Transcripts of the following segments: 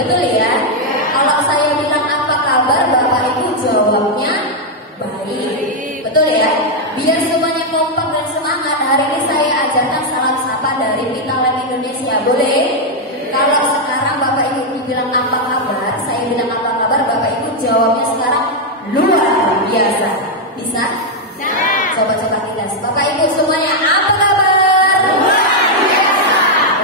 betul ya? Kalau saya bilang apa kabar, Bapak Ibu jawabnya baik, betul ya? Biar semuanya kompak dan semangat, hari ini saya ajarkan salam sapa dari Pita Lab Indonesia, boleh? Kalau sekarang Bapak Ibu dibilang apa kabar, saya bilang apa kabar, Bapak Ibu jawabnya sekarang luar biasa. Bisa? Coba-coba kita. Bapak Ibu semuanya apa kabar? Luar biasa.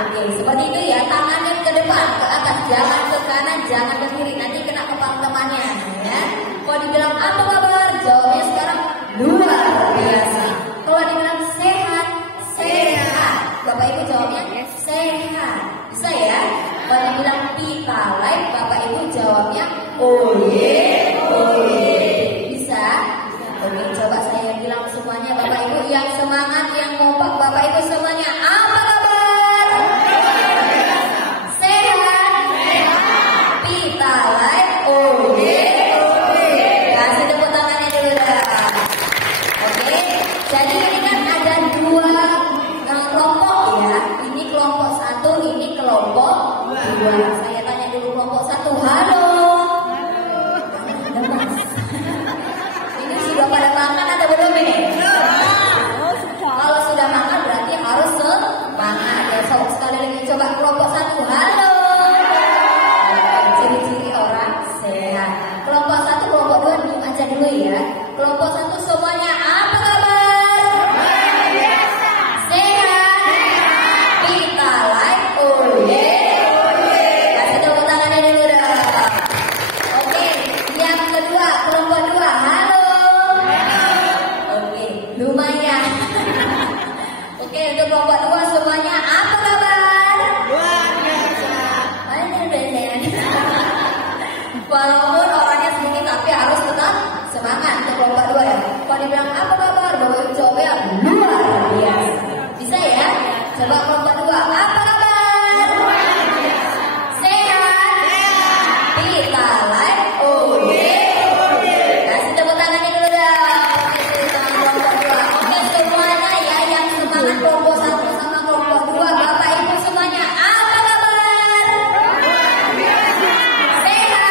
Oke, seperti itu ya. Tangannya ke depan, ke atas, jangan ke kanan, jangan ke kiri. Nanti kena kepala temannya. Ya. Kalau dibilang apa kabar, jawabnya sekarang luar biasa. Kalau dibilang sehat, sehat. Bapak Ibu jawabnya sehat. Bisa ya? Kalau dibilang Pita Live, Bapak Ibu jawabnya oye, oye. Bisa? Oke, coba saya bilang semuanya Bapak Ibu yang semangat, yang kompak. Bapak Ibu semuanya apa kabar? Sehat? Pita Live, oye, oye. Kasih tepuk tangannya dulu dah. Oke, jadi ini kan ada dua kelompok ya. Ini kelompok satu, ini kelompok dua. Saya tanya dulu kelompok satu, halo. Ini sudah pada makan atau belum ini? Kalau sudah makan berarti harus semangat ya. Sekali lagi coba kelompok satu, halo. Ciri-ciri orang sehat. Kelompok satu, kelompok dua duduk aja dulu ya. Kelompok satu semuanya apa kabar? Sehat. Pita Live, oye, oye. Kasih tepuk tangannya dulu dah. Oke, yang kedua, kelompok dua, halo. Oke, lumayan. Oke, untuk kelompok dua semuanya apa kabar? Luar biasa. Walaupun orangnya sedikit tapi harus tetap semangat untuk kelompok dua ya. Kalau dibilang apa kabar, Bapak Ibu jawabnya luar biasa. Bisa ya? Coba kelompok dua, apa kabar? Luar biasa. Sehat. Pita Live, oye, oye. Kasih tepuk tangannya dulu dah. Kelompok dua. Oke, semuanya ya yang semangat kelompok satu sama kelompok dua, Bapak Ibu semuanya apa kabar? Luar biasa. Sehat.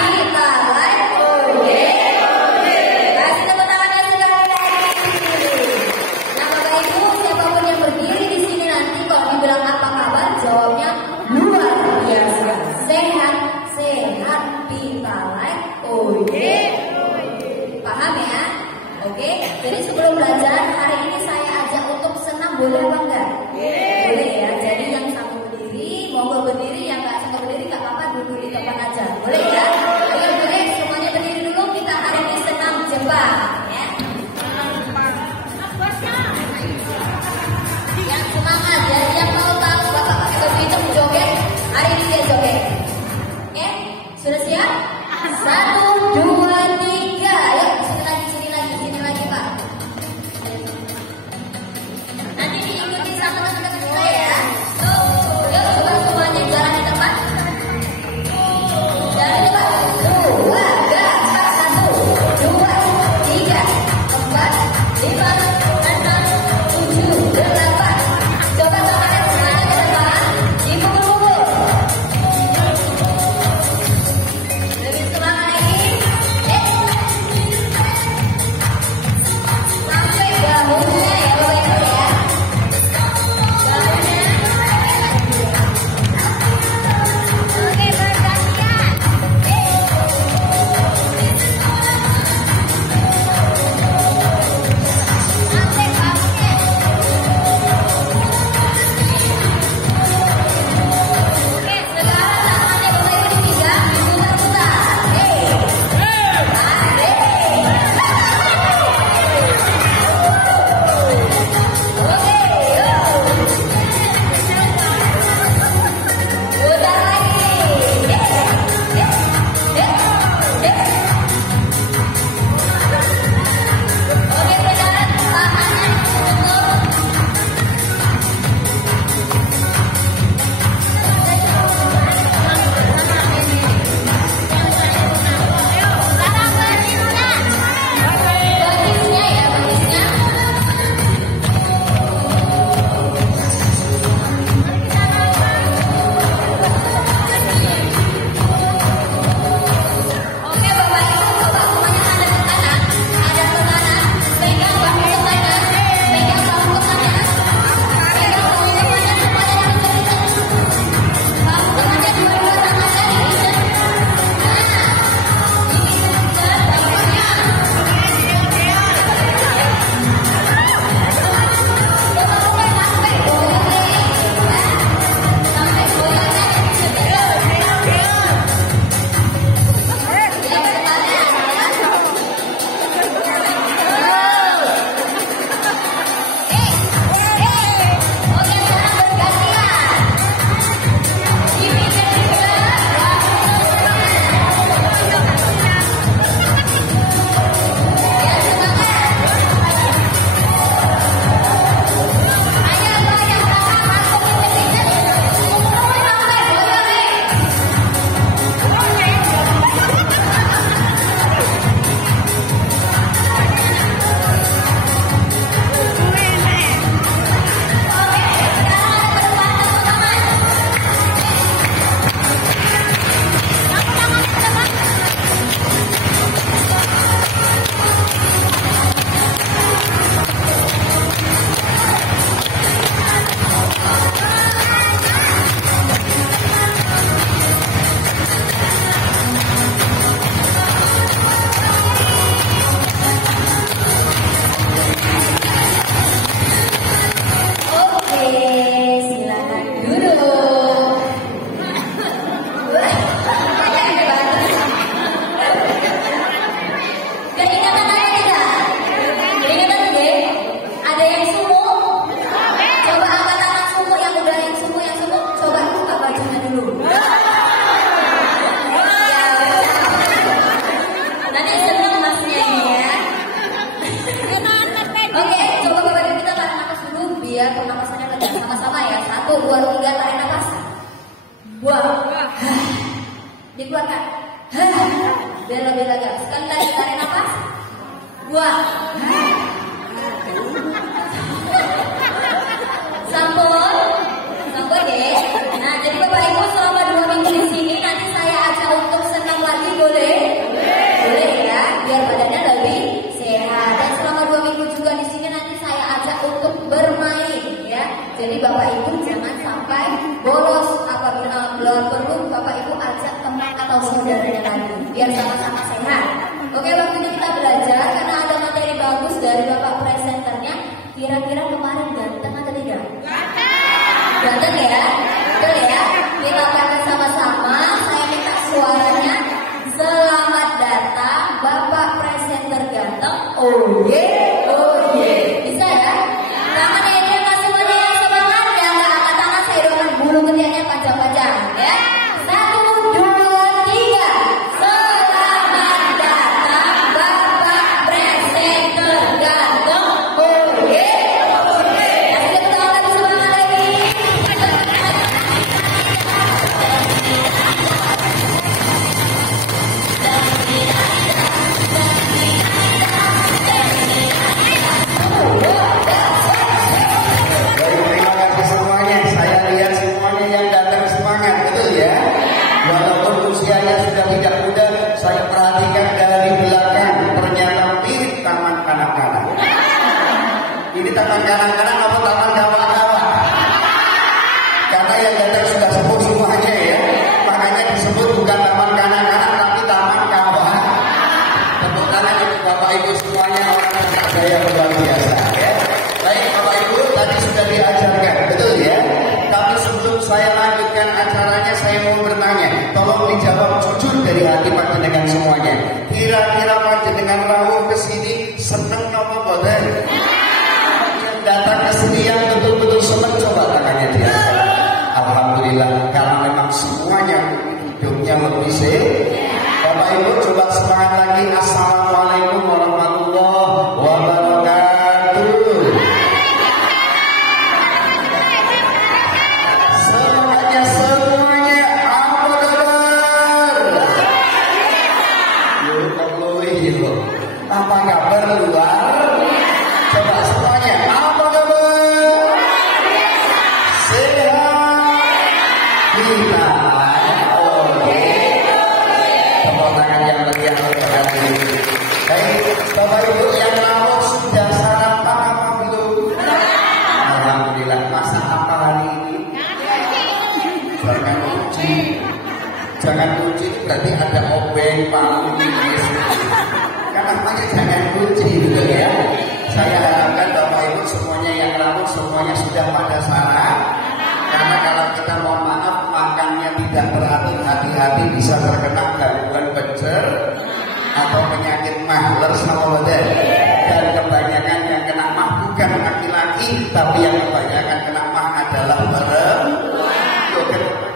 Pita Live, oye, oye. Kasih tepuk tangannya sekali lagi. Nah, Bapak Ibu siapapun yang berdiri di sini nanti kalau dibilang apa kabar, jawabnya luar biasa. Sehat, sehat. Dikeluarkan. Biar lebih lega. Sekali lagi tarik nafas. Buang. Sampun deh. Nah, jadi Bapak Ibu selama 2 minggu di sini nanti saya ajak untuk senam lagi, boleh? Boleh ya, biar badannya lebih sehat. Dan selama 2 minggu juga di sini nanti saya ajak untuk bermain ya. Jadi Bapak Ibu jangan sampai bolos. Apabila perlu Bapak Ibu ajak teman atau saudaranya lagi biar sama-sama sehat. Oke, waktu ini kita belajar karena ada materi bagus dari Bapak presenternya. Kira-kira kemarin ganteng atau tidak? Ganteng ya? Betul ya? Kita akan sama-sama. Saya minta suaranya. Selamat datang Bapak presenter ganteng. Oh yeah, oh yeah. Bisa ya? Tangannya ini masih semuanya yang semangat. Yang gak angkat tangan saya doakan bulu ketiaknya panjang-panjang ya. 1, 2, 3. Selamat datang Bapak presenter ganteng. Oh yeah, oh yeah. Kasih tepuk tangan lagi semangat lagi. Terima kasih semuanya. Saya lihat semuanya yang datang semangat, betul ya? Walaupun usianya sudah tidak muda, saya perhatikan dari belakang ternyata mirip taman kanak-kanak. Ini taman kanak-kanak apa taman kawan-kawan? Karena yang datang sudah sepuh semuanya ya. Makanya disebut bukan taman kanak-kanak tapi taman kawan. Tepuk tangan untuk Bapak Ibu semuanya, orang saya luar biasa ya. Baik Bapak Ibu, tadi sudah diajarkan, betul ya? Tapi sebelum saya lanjutkan acaranya, saya mau bertanya. Tolong dijawab jujur dari hati panjenengan semuanya. Kira-kira panjenengan rawuh ke sini seneng apa boten? Yang datang ke sini yang betul-betul seneng, coba tangannya dia. Alhamdulillah, karena memang semuanya hidupnya lebih sehat. Bapak Ibu coba semangat lagi. Assalamualaikum warahmatullahi wabarakatuh. Semuanya apa kabar? Apa kabar luar? Coba semuanya apa kabar? Sehat. Kita oke. Tepuk tangan yang meriah untuk hari ini. Baik, Bapak Ibu yang rawuh sudah sarapan apa belum? Alhamdulillah. Masak apa hari ini? Jangan kunci. Jangan kunci itu berarti ada obeng, palu, bis. Kan namanya jangan kunci gitu ya. Saya harapkan Bapak Ibu semuanya yang rawuh semuanya sudah pada sarap. Karena kalau kita mohon maaf makannya tidak teratur, hati-hati bisa terkena gangguan pencer atau penyakit mahler sama badan. Dan kebanyakan yang kena mah bukan laki-laki, tapi yang kebanyakan kena mah adalah perempuan.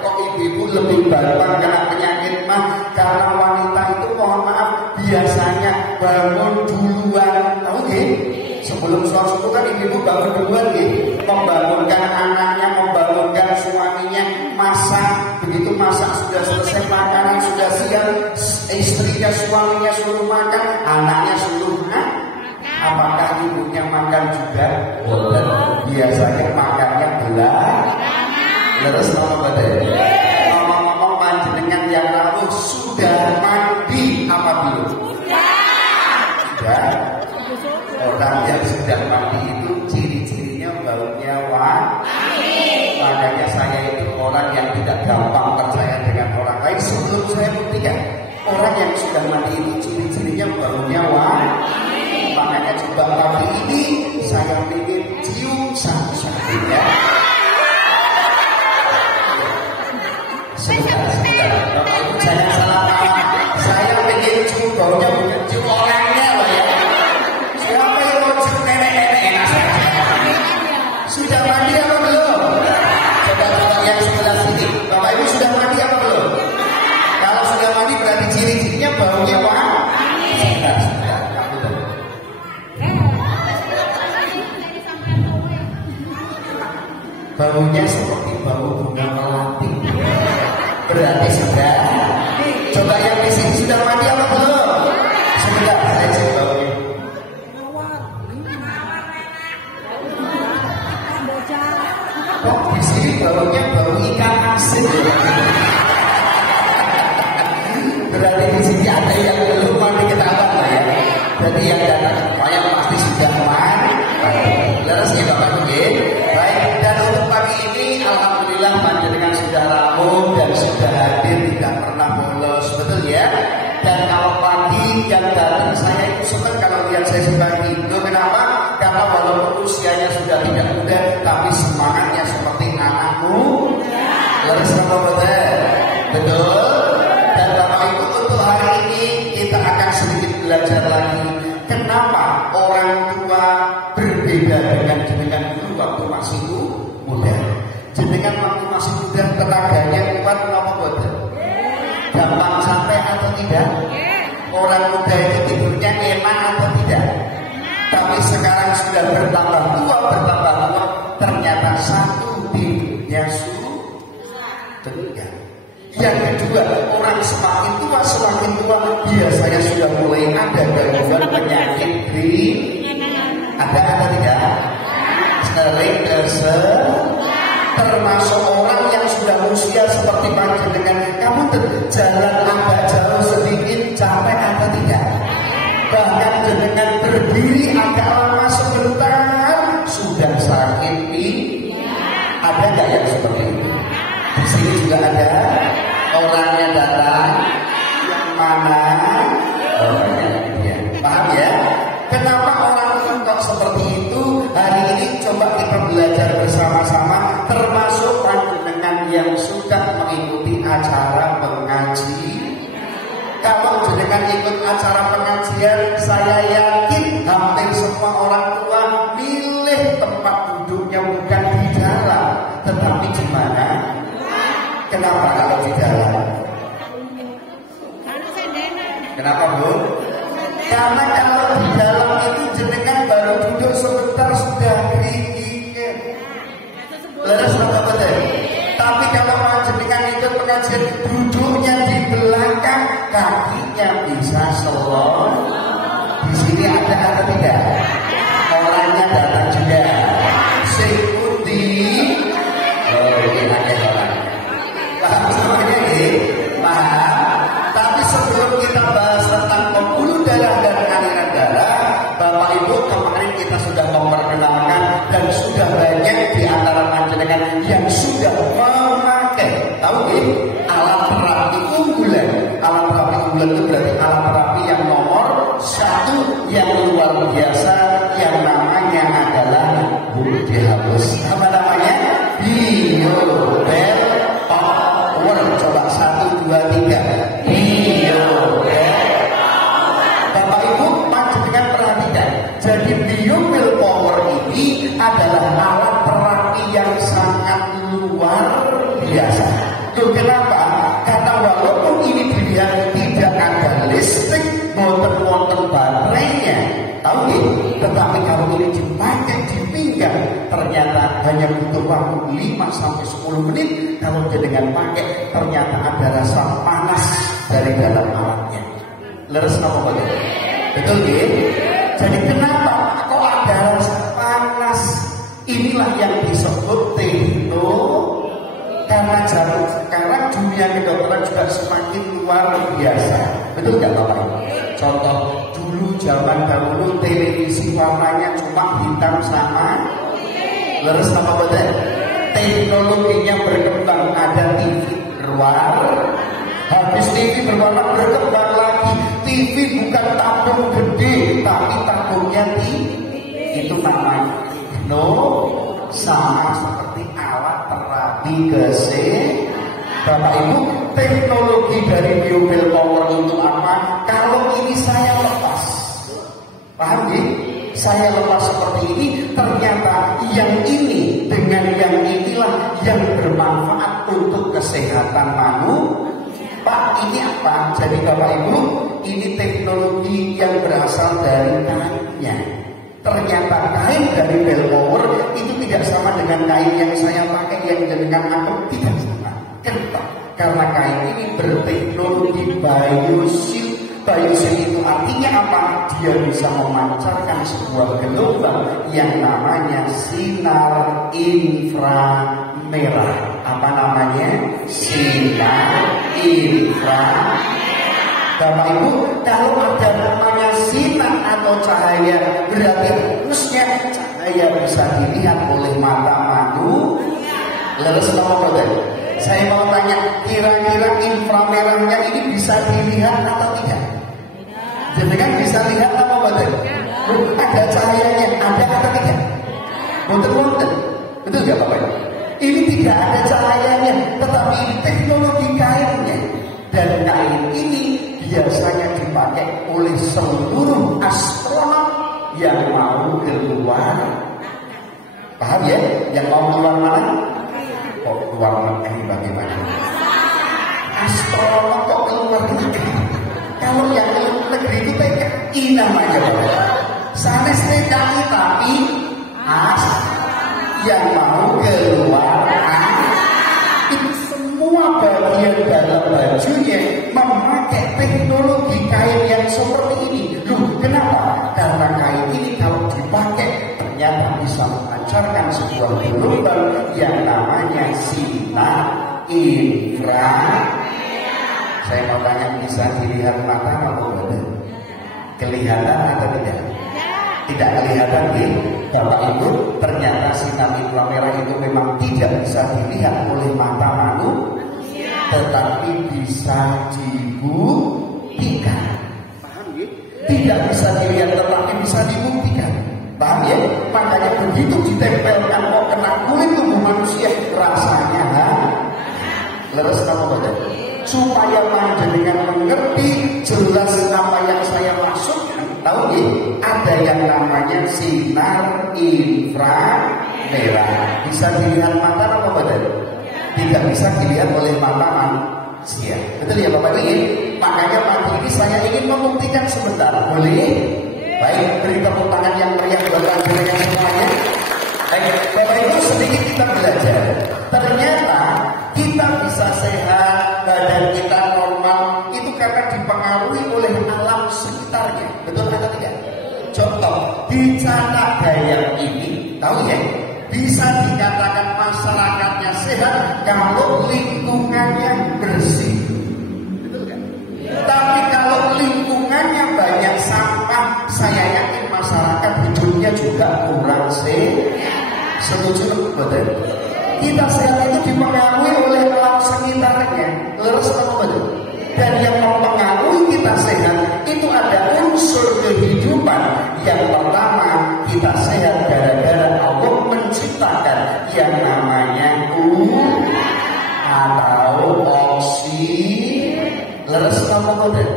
Kok ibu-ibu lebih gampang kena penyakit mah? Karena wanita itu mohon maaf biasanya bangun duluan, tahu nggih? Sebelum sholat subuh kan ibu-ibu bangun duluan nggih, membangunkan anaknya, membangunkan suaminya, masak. Begitu masak sudah selesai, makanan sudah siap, istrinya suaminya suruh makan, anaknya suruh makan. Apakah ibunya makan juga? Boleh. Biasanya makannya belah. Terus mau badan. Ngomong-ngomong panjenengan yang rawuh sudah mandi apa belum? Sudah. Orang yang sudah mandi itu ciri-cirinya baunya wangi. Makanya saya itu orang yang tidak gampang percaya dengan orang lain. Sebelum saya buktikan, orang yang sudah mandi itu ciri-cirinya baunya wangi. Makanya coba pagi ini saya ingin cium satu-satu ya. Sebentar. Bapak Ibu jangan salah paham. Saya ingin cium baunya bukan cium orangnya loh ya. Siapa yang mau cium nenek-nenek enak saja. Sudah mandi apa belum? Coba yang sebelah sini. Bapak Ibu sudah mandi apa belum? Kalau sudah mandi berarti ciri-cirinya baunya wangi. Sebentar. Baunya seperti bau bunga melati. Berarti sudah Berarti di sini ada yang belum mandi ketahuan lah ya. Jadi yang datang semuanya pasti sudah mandi. Leres ya Bapak Ibu. Baik, dan untuk pagi ini alhamdulillah panjenengan sudah rampung dan sudah hadir, tidak pernah bolos, betul ya. Dan kalau pagi yang datang saya itu senang kalau lihat saya pagi itu. Kenapa? Karena walaupun usianya sudah tidak muda, tapi semangatnya seperti anakmu. Leres apa betul? Betul. Dan Bapak Ibu, untuk hari ini kita akan sedikit belajar lagi. Kenapa orang tua berbeda dengan dulu waktu masih muda? Jenengan waktu masih muda tenaganya kuat apa betul? Gampang sampai atau tidak? Orang muda itu tidurnya enak atau tidak? Tapi sekarang sudah bertambah tua, ternyata satu tidurnya sudah. Yang kedua, orang semakin tua biasanya sudah mulai ada gangguan penyakit ada atau tidak? Sering termasuk orang yang sudah usia seperti panjenengan, kamu jalan agak jauh sedikit capek atau tidak? Bahkan dengan berdiri agak lama sebentar sudah sakit ada nggak yang seperti itu? Di sini juga ada orangnya datang yang mana orangnya ya. Paham ya? Kenapa orang kok seperti itu? Hari ini coba kita belajar bersama-sama, termasuk panjenengan yang sudah mengikuti acara pengajian. Kalau jenengan ikut acara pengajian, saya yakin hampir semua orang tua milih tempat duduknya bukan di dalam, tetapi di mana? Kenapa kalau di dalam? Kenapa Bu? Karena kalau di dalam itu jenengan baru duduk sebentar sudah keringin. Leres apa betul? Tapi kalau jenengan ikut pengajian duduknya di belakang, kakinya bisa selong. Di sini ada atau tidak? Orangnya datang juga. Sekundi. Oh ini ada orang. Paham semuanya ini? Paham. Tapi sebelum kita bahas tentang pembuluh darah dan aliran darah, Bapak Ibu, kemarin kita sudah memperkenalkan dan sudah banyak di antara panjenengan yang sudah memakai, tahu ya, alat terapi unggulan. Alat terapi unggulan itu berarti alat terapi yang nomor 1 yang luar biasa, yang namanya adalah dihapus. Apa namanya? Biobel Power. Coba 1, 2, 3. Biobel. Bapak Ibu, panjenengan perhatikan. Jadi Biobel Power ini adalah alat terapi yang sangat luar biasa. Loh, kenapa? Karena walaupun ini tidak ada listrik, wonten baterainya, tahu nih? Tetapi kalau ini dipakai di pinggang, ternyata hanya butuh waktu 5-10 menit. Kalau dengan pakai, ternyata ada rasa panas dari dalam alatnya. Leres apa bagaimana? Betul ya? Jadi kenapa kok ada rasa panas? Inilah yang disebut tekno. Karena zaman sekarang dunia kedokteran juga semakin luar biasa. Betul nggak Bapak? Contoh dulu zaman dahulu televisi warnanya cuma hitam sama leres apa betul? Teknologinya berkembang, ada TV berwarna. Habis TV berwarna berkembang lagi. TV bukan tabung gede, tapi tabungnya itu namanya sama seperti alat terapi kesehatan. Bapak Ibu, teknologi dari Biobel Power untuk apa? Kalau ini saya lepas, paham ya? Saya lepas seperti ini, ternyata yang ini dengan yang inilah yang bermanfaat untuk kesehatan manusia. Pak, ini apa? Jadi Bapak Ibu, ini teknologi yang berasal dari kainnya. Ternyata kain dari Bel Power itu tidak sama dengan kain yang saya pakai yang dengan antum, tidak sama. Kenapa? Karena kain ini berteknologi biosil. Biosil itu artinya apa? Dia bisa memancarkan sebuah gelombang yang namanya sinar inframerah. Apa namanya? Sinar inframerah. Bapak Ibu, kalau ada namanya sinar atau cahaya, berarti harusnya cahaya bisa dilihat oleh mata manusia. Lalu selama saya mau tanya, kira-kira inframerahnya ini bisa dilihat atau tidak? Jadi kan bisa lihat apa betul? Ada cahayanya, ada atau tidak? Betul. Betul nggak Bapak Ibu? Ini tidak ada cahayanya, tetapi ini teknologi kainnya. Dan kain ini biasanya dipakai oleh seluruh astronot yang mau keluar. Paham ya? Yang mau keluar mana? Kok keluar negeri bagaimana? Astronot kok keluar negeri? Kalau yang negeri itu TKI namanya Bapak. Sanes TKI tapi yang mau keluar itu semua bagian dalam bajunya memakai teknologi kain yang seperti ini. Loh, kenapa? Karena kain ini kalau dipakai ternyata bisa memancarkan sebuah gelombang yang namanya sinar inframerah. Saya mau tanya, bisa dilihat mata atau badan? Kelihatan atau tidak? Tidak kelihatan ya? Bapak Ibu, ternyata sinar inframerah itu memang tidak bisa dilihat oleh mata manusia, tetapi bisa dibuktikan. Paham ya? Tidak bisa dilihat tetapi bisa dibuktikan. Paham ya? Makanya begitu ditempelkan mau kena kulit tubuh manusia, rasanya leres kamu badan. Supaya panjenengan mengerti jelas apa yang saya maksudkan. Tahu ya? Ada yang namanya sinar inframerah. Bisa dilihat mata atau badan? Tidak bisa dilihat oleh mata manusia. Betul ya Bapak Ibu? Makanya pagi ini saya ingin membuktikan sebentar. Boleh? Baik, beri tepuk tangan yang meriah buat panjenengan semuanya. Baik, Bapak Ibu, sedikit kita belajar. Ternyata kita bisa sehat, badan kita normal, itu karena dipengaruhi oleh alam sekitarnya. Betul atau tidak? Contoh, di Cana Gayam ini, tahu ya, bisa dikatakan masyarakatnya sehat kalau lingkungannya bersih. Betul kan? Tapi kalau lingkungannya banyak sampah, saya yakin masyarakat hidupnya juga kurang sehat. Setuju betul? Kita sehat itu dipengaruhi oleh alam sekitarnya. Terus betul? Dan yang mempengaruhi kita sehat itu ada unsur kehidupan. Yang pertama, kita sehat gara-gara Allah menciptakan yang namanya atau oksigen. Leres apa betul?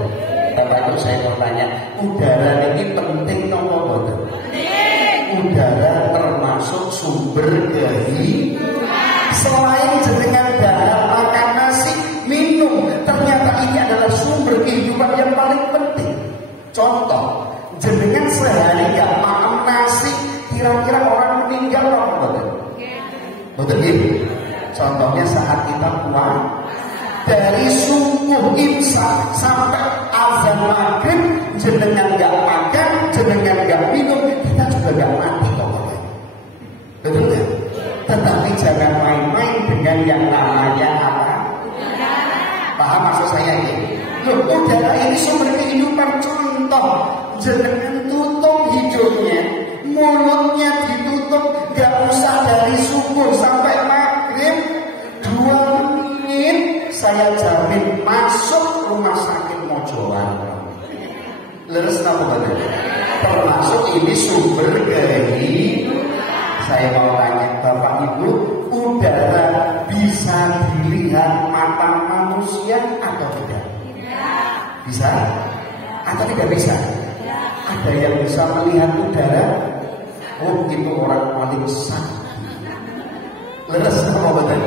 Bapak Ibu, saya mau tanya, udara ini penting atau betul? Udara termasuk sumber kehidupan. Selain jenengan dahar makan nasi, minum, ternyata ini adalah sumber kehidupan yang paling penting. Contoh, jenengan sehari gak makan nasi, kira-kira orang meninggal apa betul? Betul gitu? Contohnya saat kita puasa, dari subuh imsak sampai azan maghrib, jenengan gak makan, jenengan gak minum, kita juga gak mati kok. Betul gak? Tetapi jangan main-main dengan yang namanya apa? Paham maksud saya ini? Loh, udara ini sumber kehidupan. Contoh, jenengan tutup hidungnya, mulutnya ditutup, gak usah dari subuh sampai maghrib, 2 menit, saya jamin masuk rumah sakit Mojoan. Leres nama betul? Termasuk ini sumber kehidupan. Saya mau tanya Bapak Ibu, udara bisa dilihat mata manusia atau tidak? Bisa? Atau tidak bisa? Ada yang bisa melihat udara? Oh, itu orang paling besar. Leres apa betul?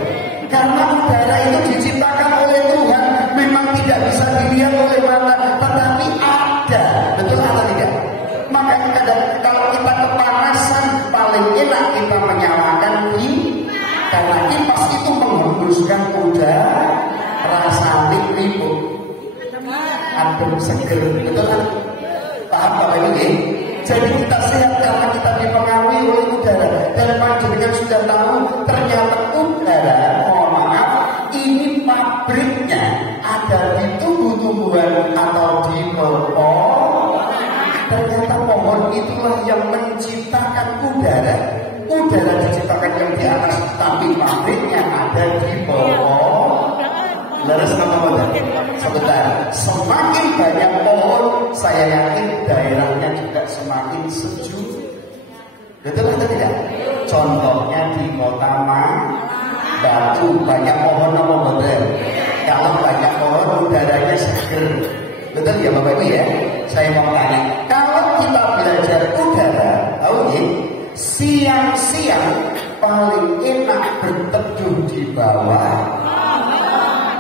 Karena udara itu diciptakan oleh Tuhan, memang tidak bisa dilihat oleh mata, tetapi ada. Betul atau tidak? Makanya kadang kalau kita kepanasan, paling enak kita menyalakan karena kipas itu menghembuskan udara, rasa ribut, adem seger. Betul kan? Paham Bapak Ibu ya? Jadi kita sehat karena kita dipengaruhi oleh udara. Dan panjenengan sudah tahu ternyata udara, mohon maaf, ini pabriknya ada di tubuh tumbuhan atau di pohon. Ternyata pohon itulah yang menciptakan udara. Udara diciptakan yang di atas, tapi pabriknya ada di bawah. Leres nama sebentar. Semakin banyak pohon, saya yakin daerahnya juga semakin sejuk. Betul atau tidak? Contohnya di kota Batu banyak pohon apa betul? Kalau banyak pohon udaranya seger. Betul ya Bapak Ibu ya? Saya mau tanya, kalau kita belajar udara, tahu ya? Siang-siang paling enak berteduh di bawah.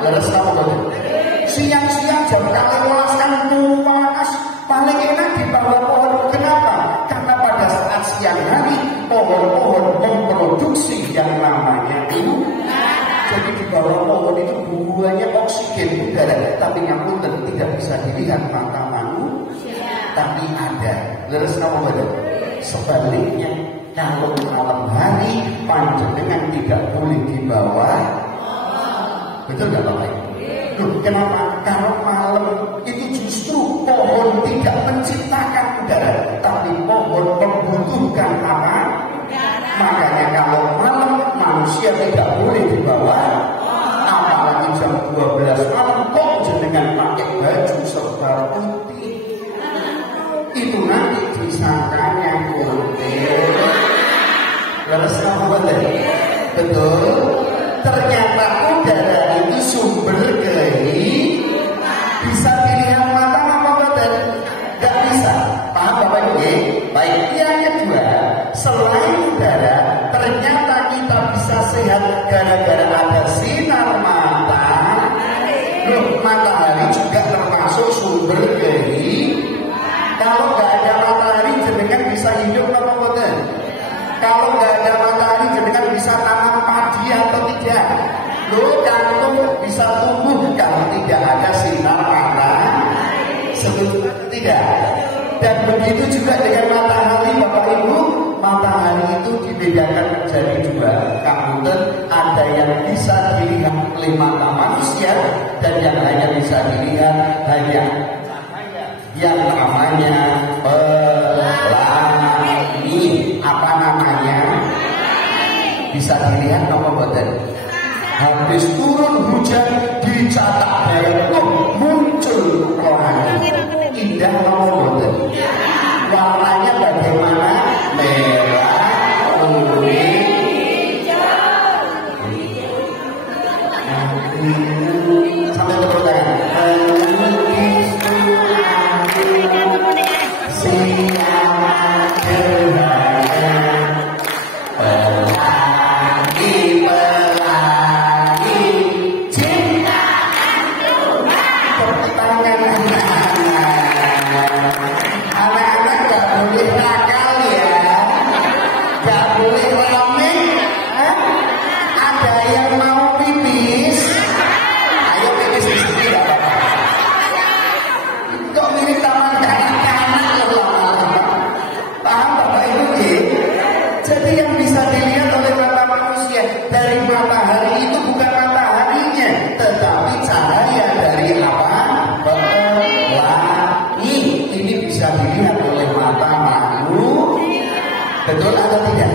Leres kamu betul? Siang-siang jam kali kan panas, paling enak di bawah pohon. Kenapa? Karena pada saat siang hari pohon-pohon memproduksi yang namanya udara. Jadi di bawah pohon itu buahnya oksigen udara, tapi ngapunten tidak bisa dilihat mata manusia, tapi ada. Leres kamu betul? Sebaliknya, kalau malam hari panjenengan tidak boleh di bawah. Betul nggak Bapak Ibu? Loh, kenapa? Kalau malam itu justru pohon tidak menciptakan udara, tapi pohon membutuhkan apa? Makanya kalau malam manusia tidak boleh di bawah. Apalagi jam 12 malam kok jenengan pakai baju serba putih. Itu nanti disangkanya putih. Leres kamu betul? Betul. Ternyata udara itu sumber kehidupan. Bisa dilihat mata apa betul? Gak bisa. Paham Bapak Ibu? Baik. Yang kedua, selain udara, ternyata kita bisa sehat gara-gara ada sinar matahari. Loh, matahari juga termasuk sumber kehidupan. Kalau nggak ada matahari, jenengan bisa hidup apa betul? Kalau nggak ada matahari, jenengan bisa tanam padi atau tidak? Loh, kalau bisa tumbuh kalau tidak ada sinar matahari. Sebetulnya tidak. Dan begitu juga dengan matahari, Bapak Ibu. Matahari itu dibedakan menjadi dua. Kemudian ada yang bisa dilihat oleh mata manusia dan yang hanya bisa dilihat hanya yang namanya pelangi. Apa namanya? Bisa dilihat apa betul? Habis turun hujan dicatat dari muncul pelangi. Indah apa betul? Warnanya bagaimana? Merah, kuning, hijau. Sampai tepuk tangan. Betul atau tidak?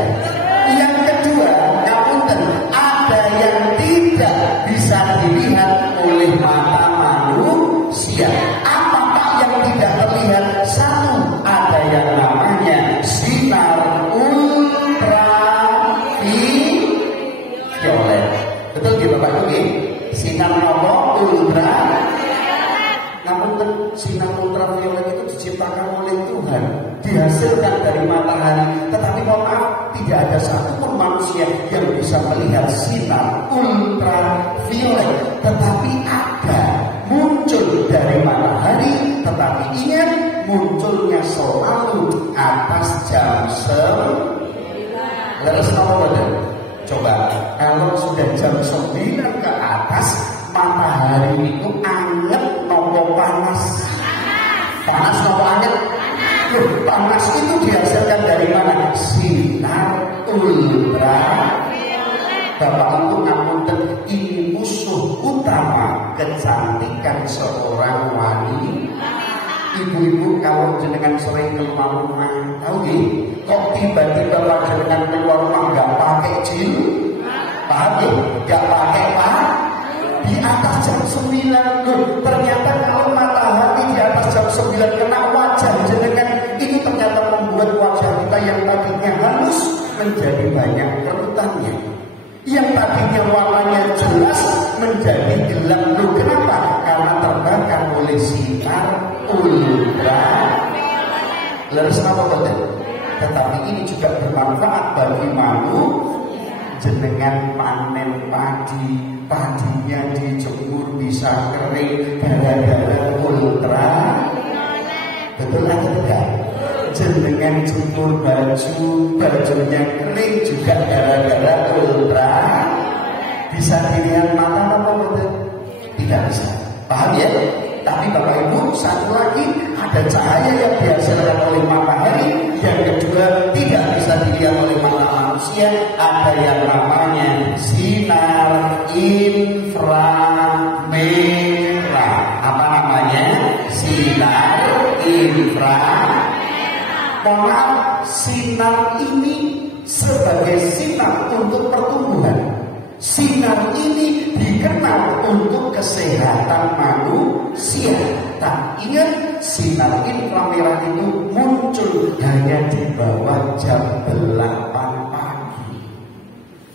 Yang kedua, ngapunten, ada yang tidak bisa dilihat oleh mata manusia. Apa yang tidak terlihat? Satu, ada yang namanya sinar ultraviolet. Betul gitu Bapak Ibu? Sinar apa? Ngapunten, sinar ultraviolet itu diciptakan oleh Tuhan, dihasilkan dari matahari. Tetapi mohon maaf, tidak ada satupun manusia yang bisa melihat sinar ultraviolet. Tetapi ada, muncul dari matahari. Tetapi ingat, munculnya selalu di atas jam 9. Leres apa betul? Coba, kalau sudah jam 9 ke atas, matahari itu anget nopo panas? Panas nopo anget? Panas itu dihasilkan dari mana? Sinar ultraviolet. Bapak Ibu ngapunten, ini musuh utama kecantikan seorang Ibu-ibu kalau jenengan sering keluar rumah, tahu nih, kok tiba-tiba jenengan keluar rumah nggak pakai jilbab, paham nih? Nggak pakai apa? Di atas jam 9 loh, ternyata kalau matahari di atas jam 9 kena wajah jenengan, itu ternyata membuat wajah kita yang tadinya halus menjadi banyak kerutannya. Yang tadinya warnanya jelas menjadi gelap. Loh, kenapa? Karena terbakar oleh sinar ultraviolet. Leres apa betul? Tetapi ini juga bermanfaat bagi manusia. Jenengan panen padi, padinya dijemur bisa kering gara-gara ultraviolet. Betul atau tidak? Jenengan jemur baju, bajunya kering juga gara-gara ultraviolet. Bisa dilihat mata apa betul? Tidak bisa. Paham ya? Tapi Bapak Ibu, satu lagi, ada cahaya yang dihasilkan oleh matahari. Yang kedua, tidak bisa dilihat oleh mata manusia. Ada yang namanya sinar inframerah. Apa namanya? Sinar inframerah. Mohon maaf, sinar ini sebagai sinar untuk pertumbuhan. Sinar ini dikenal untuk kesehatan manusia. Tak ingat, sinar inframerah itu muncul hanya di bawah jam 8 pagi.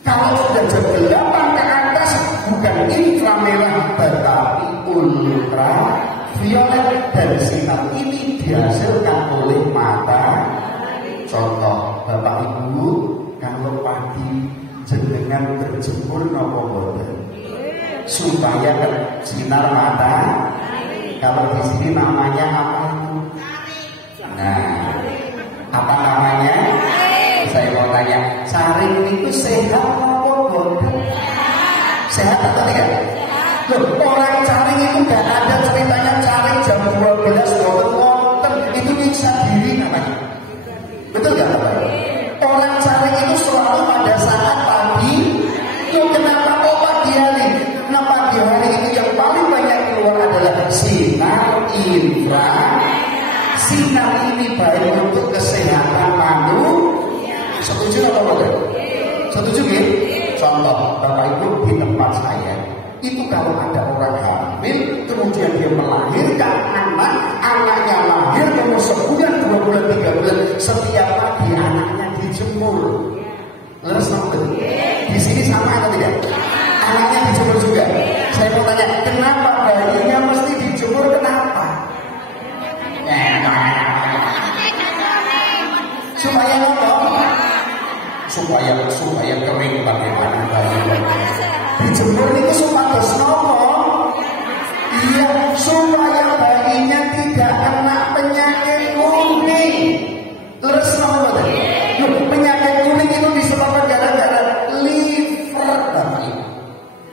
Kalau sudah jam 8 ke atas, bukan inframerah tetapi ultraviolet. Dan sinar ini dihasilkan oleh mata. Contoh, Bapak Ibu, kalau pagi jenengan berjemur nopo boten supaya sinar mata. Kalau di sini namanya apa? Nah, apa namanya? Saya mau tanya, saring itu sehat nopo boten? Sehat atau tidak? Loh, orang caring itu gak ada ceritanya caring jam 12 boten, itu nyiksa diri namanya. Betul gak Bapak? Orang caring itu selalu pada saat pagi. Loh, kenapa kok pagi hari? Nah, pagi hari itu yang paling banyak keluar adalah sinar inframerah. Sinar ini baik untuk kesehatan manusia. Setuju atau tidak? Setuju ya? Contoh, Bapak Ibu, di tempat saya itu kalau ada orang hamil, kemudian dia melahirkan anak, anaknya lahir umur sebulan, 2 bulan, 3 bulan, setiap pagi anaknya dijemur. Leres nonton? Di sini sama atau tidak? Anaknya dijemur juga. Saya mau tanya, kenapa bayinya mesti dijemur? Kenapa? Supaya apa? Supaya kering bagaimana bayinya. Dijemur itu supaya nopo? Iya, supaya bayinya tidak kena penyakit kuning. Leres nopo? Penyakit kuning itu disebabkan gara-gara liver.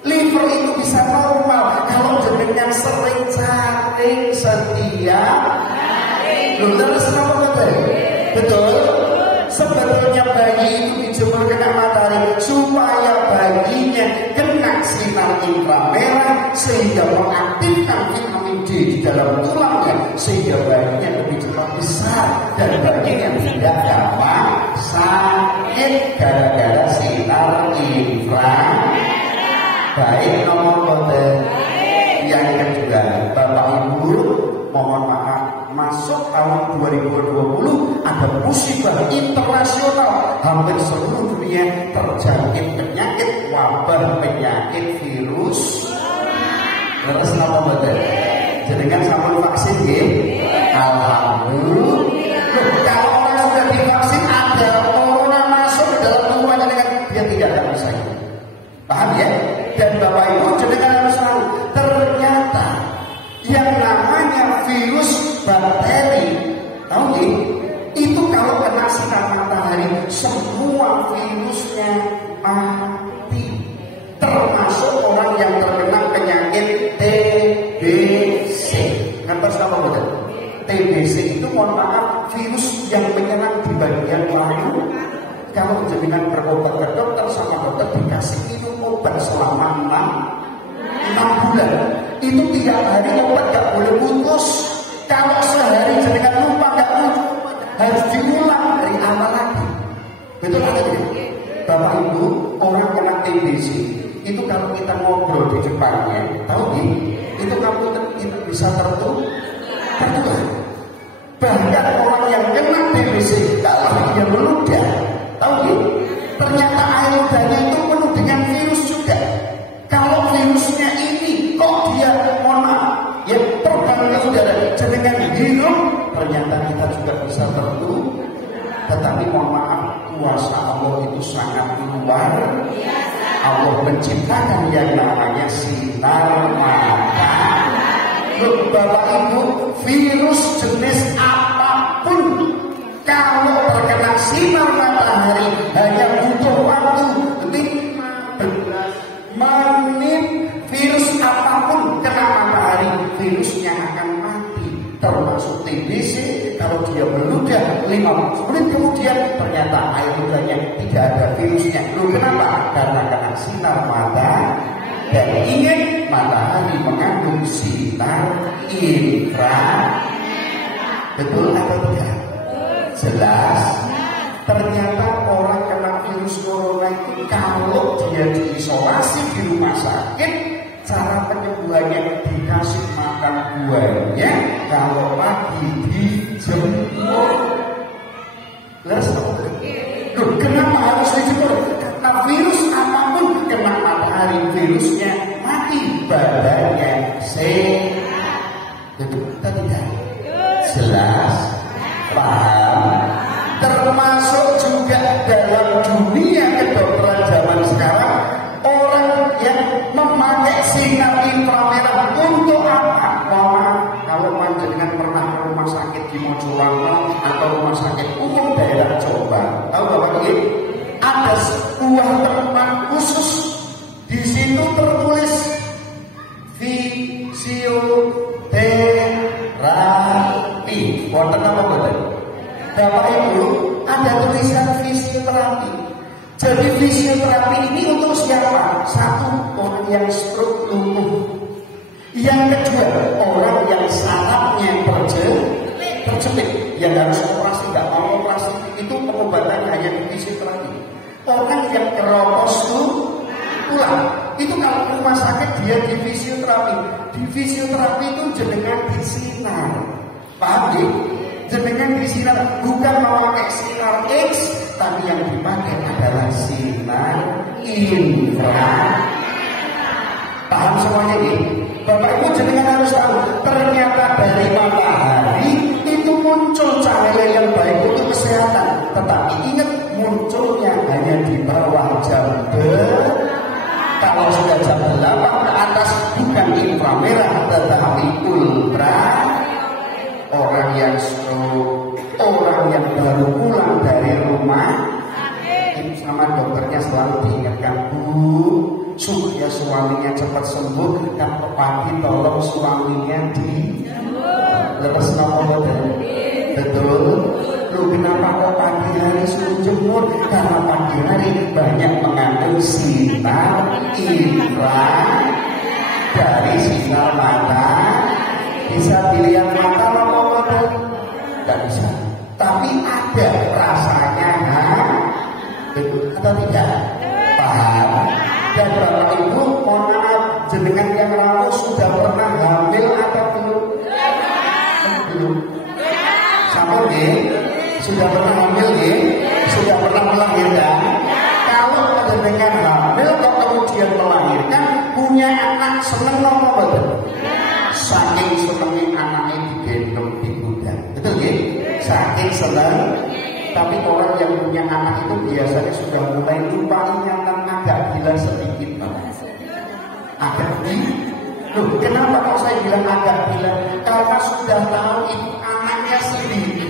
Liver itu bisa normal kalau jenengan sering caring setiap hari. Leres nopo betul? Betul. Sebetulnya bayi itu dijemur kena matahari supaya bayinya kena sinar inframerah sehingga mengaktifkan vitamin D di dalam tulangnya sehingga bayinya lebih cepat besar dan bayinya tidak gampang sakit gara-gara sinar inframerah. Baik nomor konten. Yang kedua, Bapak Ibu, mohon maaf, masuk tahun 2020 ada musibah internasional, hampir seluruh dunia terjangkit penyakit wabah, penyakit virus. Terus kenapa betul? Jenengan sampun vaksin ya? Alhamdulillah. Kalau orang sudah divaksin ada corona masuk ke dalam tubuhnya dengan dia tidak akan bisa. Paham ya? Dan Bapak Ibu jenengan harus tahu, ternyata yang namanya virus bakteri, tahu nggih? Itu kalau kena sinar matahari, semua virusnya mati. Termasuk orang yang terkena penyakit TBC. Ngerti apa betul? TBC itu mohon maaf, virus yang menyerang di bagian lain. Kalau jenengan berobat ke dokter sama dokter dikasih minum obat selama 6 bulan. Itu tiap hari obat gak boleh putus. Kalau sehari diulang dari awal lagi. Betul nggak? Bapak Ibu, orang kena TBC itu kalau kita ngobrol di depannya, tahu nih, itu kamu bisa tertular. Bahkan orang yang kena TBC kalau dia meludah, tahu nih, ternyata air ludahnya itu penuh dengan virus juga. Kalau virusnya ini kok dia ya terbang ke udara dengan hirup, ternyata kita juga bisa tertular. Tetapi mohon maaf, kuasa Allah itu sangat luar biasa. Allah menciptakan yang namanya sinar matahari. Bapak Ibu, virus jenis apapun kalau terkena sinar matahari hanya butuh waktu 15 menit. Virus apapun kena matahari, virusnya akan mati. Termasuk TBC, kalau dia meludah 15 menit kemudian ternyata air ludahnya tidak ada virusnya. Loh, kenapa? Karena kena sinar matahari. Dan ingat, matahari mengandung sinar inframerah. Betul atau tidak? Jelas. Ternyata orang kena virus corona itu kalau dia diisolasi di rumah sakit, cara penyembuhannya dikasih makan buahnya, kalau pagi dijemur. Loh, kenapa harus dijemur? Karena virus apapun kena matahari, virusnya mati, badannya sehat. Betul atau tidak? Jelas. Paham? Termasuk juga dalam dunia kedokteran zaman sekarang, orang yang memakai sinar inframerah untuk apa? Kalau panjenengan pernah ke rumah sakit di Mojokerto atau rumah sakit umum daerah Jombang, tahu Bapak ini? Ada sebuah tempat khusus, di situ tertulis fisioterapi. Wonten apa betul? Bapak Ibu, ada tulisan fisioterapi. Jadi fisioterapi ini untuk siapa? Satu, orang yang stroke lumpuh. Yang kedua, orang yang sarafnya terjepit, yang harus operasi, nggak mau operasi, itu pengobatannya hanya di fisioterapi. Orang yang keropos tulang, itu kalau ke rumah sakit dia di fisioterapi. Di fisioterapi itu jenengan disinar, paham ya? Jenengan disinar, bukan memakai sinar X, tapi yang dipakai adalah sinar inframerah. Paham semuanya ini? Bapak Ibu jenengan harus tahu, ternyata dari matahari itu muncul cahaya yang baik untuk kesehatan. Tetapi ingat, munculnya hanya di bawah jam kalau sudah jam 8 ke atas bukan inframerah tetapi ultra. Orang yang stroke, orang yang baru pulang dari rumah, itu sama dokternya selalu diingatkan, Bu, supaya suaminya cepat sembuh, kalau pagi tolong suaminya di lepas nomor. Betul. Lu kenapa kok pagi hari suruh jemur? Karena pagi hari banyak mengandung sinar inframerah dari sinar matahari. Bisa dilihat mata loh, tidak bisa. Tapi ada rasanya, betul atau tidak? Paham? Dan Bapak Ibu, mohon maaf, jenengan yang rawuh sudah pernah hamil atau belum? Belum. Sama nih, sudah pernah hamil nih, sudah pernah melahirkan. Kalau jenengan hamil, kok kemudian melahirkan, punya anak seneng apa betul? Saking senengnya anaknya digendong di gudang, betul ya? Saking seneng. Tapi orang yang punya anak itu biasanya sudah mulai lupa ingatan, agak gila sedikit, agak gila. Loh, kenapa kok saya bilang agak gila? Karena sudah tahu itu anaknya sendiri,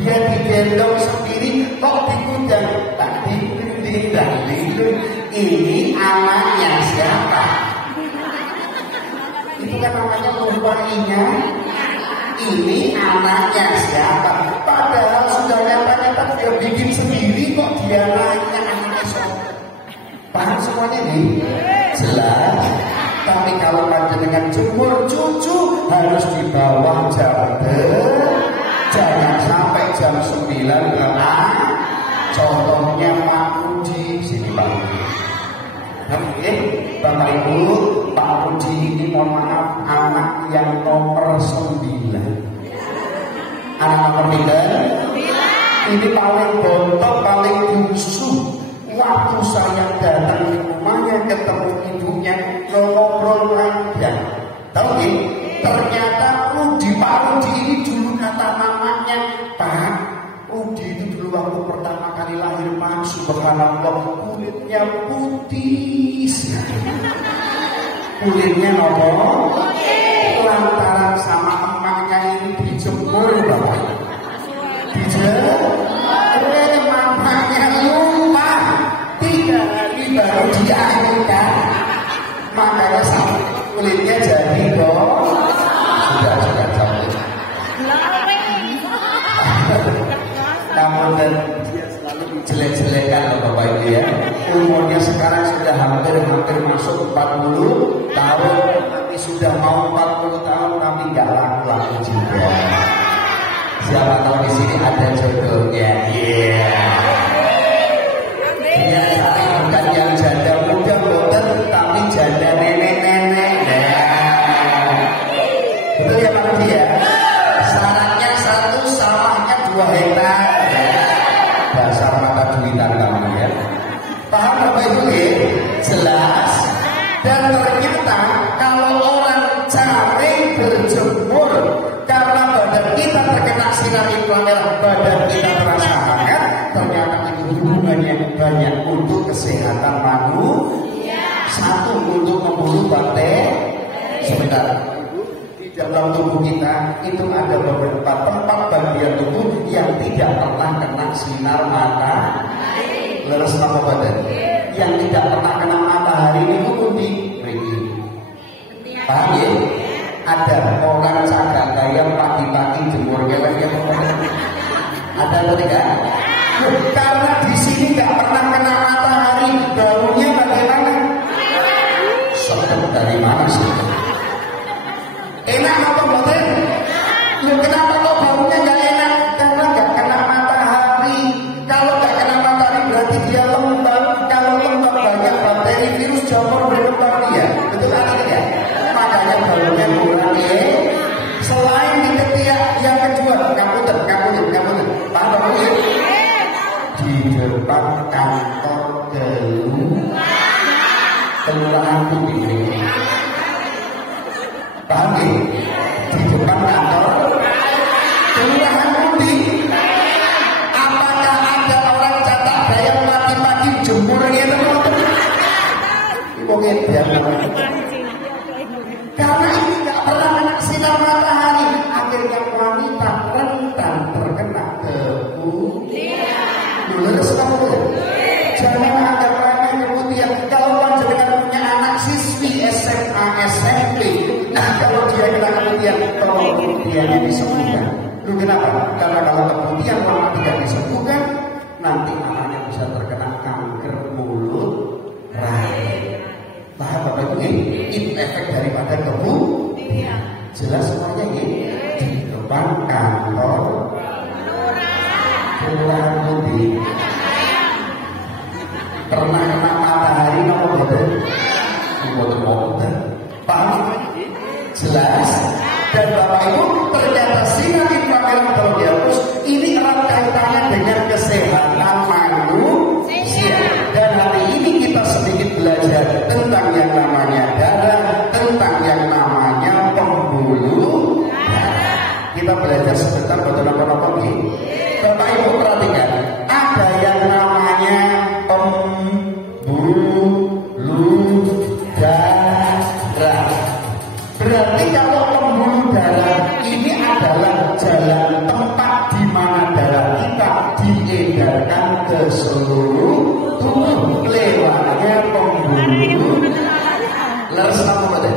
dia digendong sendiri, kok di gudang, tadi ini anaknya siapa? Itu kan namanya lupa ini anaknya siapa? Padahal sudah nyata-nyata dia bikin sendiri, kok dia nanya anaknya siapa? Paham semuanya ini? Jelas. Tapi kalau dengan jemur cucu harus di bawah jam jangan sampai jam 9 Ibu, Pak Rudi ini mohon maaf anak yang nomor 9. Anak nomor 9 ini paling bontot, paling bungsu. Waktu saya datang ke rumahnya ketemu ibunya ngobrol panjang. Tahu nggih? Ternyata Pak Rudi ini dulu kata mamanya, Pak Rudi itu dulu waktu pertama kali lahir, Pak, subhanallah, kulitnya putih. Kulitnya nopo? Lantaran sama emaknya ini dijemur, Bapak. Dijemur, mamanya lupa 3 hari baru diakhirkan. Makanya sama kulitnya jadi dong. Sudah jauh. Namun dan dia selalu jelek-jelekan loh Bapak Ibu ya. Umurnya sekarang sudah hampir masuk 40 tahun, tapi sudah mau 40 tahun tapi nggak laku juga. Siapa tahu di sini ada jodohnya. Dia cari bukan yang janda muda boten, tapi janda nenek-nenek. Betul ya Pak Rudi ya? Syaratnya 1, sawahnya 2 hektar. Dasar mata duitan kamu ya. Paham Bapak Ibu ya? Jelas. Dan ternyata kalau orang capek berjemur karena badan kita terkena sinar iklan merah, badan kita terasa hangat, ternyata itu hubungannya banyak untuk kesehatan manusia. 1 untuk membunuh bakteri. Sebentar. Dalam tubuh kita itu ada beberapa tempat bagian tubuh yang tidak pernah kena sinar matahari. Leres apa badan? Yang tidak pernah kena matahari ini di beri. Paham ya? Ada orang Jakarta yang pagi-pagi jemur geleng-geleng. Ada atau tidak? Karena di sini nggak pernah kena matahari, baunya bagaimana? Sedap dari mana sih? Enak apa boten? Lu kenapa kok baunya nggak enak? Karena nggak kena matahari. Kalau nggak kena matahari berarti dia lembab. Kalau lembab banyak bakteri, virus, jamur berkembang dia. Betul atau tidak? Makanya baunya kurang ya. Selain di ketiak yang kedua, kamu paham ya? Di depan kantor kelurahan Bumi. Paham ya? Di depan kantor kelurahan Bumi. Apakah ada orang catat bayar pagi-pagi jemurnya teman-teman? Mungkin dia karena ini nggak pernah kena sinar matahari, akhirnya wanita rentan terkena debu. Lulus kamu jangan ada remeh kemudian. Kalau panjenengan punya anak siswi SMA SMP, nah kalau dia kena kemudian, tolong kemudiannya disembuhkan. Lu kenapa? Karena kalau kemudian lama tidak disembuhkan, nanti anaknya bisa terkena kanker mulut rahim. Paham Bapak Ibu? Itu efek daripada debu. Jelas semuanya ya? Di depan kantor kelurahan Bumi. Pernah kena matahari nopo boten? Boten. Paham? Jelas. Dan Bapak Ibu ternyata sinar iklan merah dihapus ini erat kaitannya dengan kesehatan manusia. Dan hari ini kita sedikit belajar tentang yang namanya darah, tentang yang namanya pembuluh darah. Kita belajar sebentar betul apa-apa nih. Bapak Ibu perhatikan, ada yang namanya pembuluh darah. Berarti kalau pembuluh darah ini adalah jalan tempat di mana darah kita diedarkan ke seluruh tubuh lewatnya pembuluh. Leres apa betul?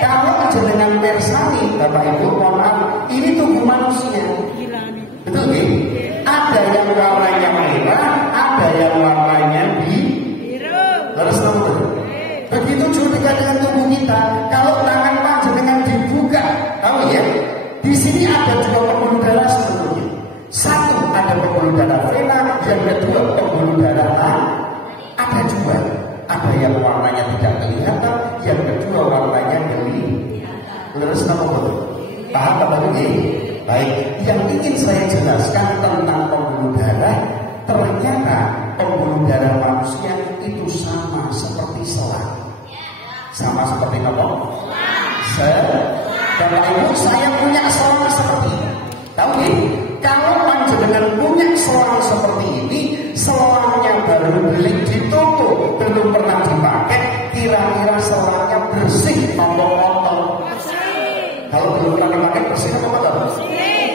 Kalau jenengan persani, Bapak Ibu, mohon maaf, ini tubuh manusia. Betul nih? Ada yang warnanya merah, ada yang warnanya biru. Leres apa betul? Begitu juga dengan tubuh kita. Kalau tangan panjenengan dibuka, tahu ya? Di sini ada 2 pembuluh darah sebetulnya. 1 ada pembuluh darah vena, yang kedua pembuluh darah ada 2. Ada yang warnanya tidak kelihatan, yang kedua warnanya geli. Leres nama paham apa ini? Baik, yang ingin saya jelaskan tentang pembuluh darah, ternyata pembuluh darah manusia itu sama seperti selang. Sama seperti apa? Bapak Ibu, saya punya selang seperti ini. Tahu nih, kalau panjenengan punya selang seperti ini, selangnya baru beli di toko, belum pernah dipakai, kira-kira selangnya bersih atau kotor? Kalau belum pernah dipakai, bersih atau kotor?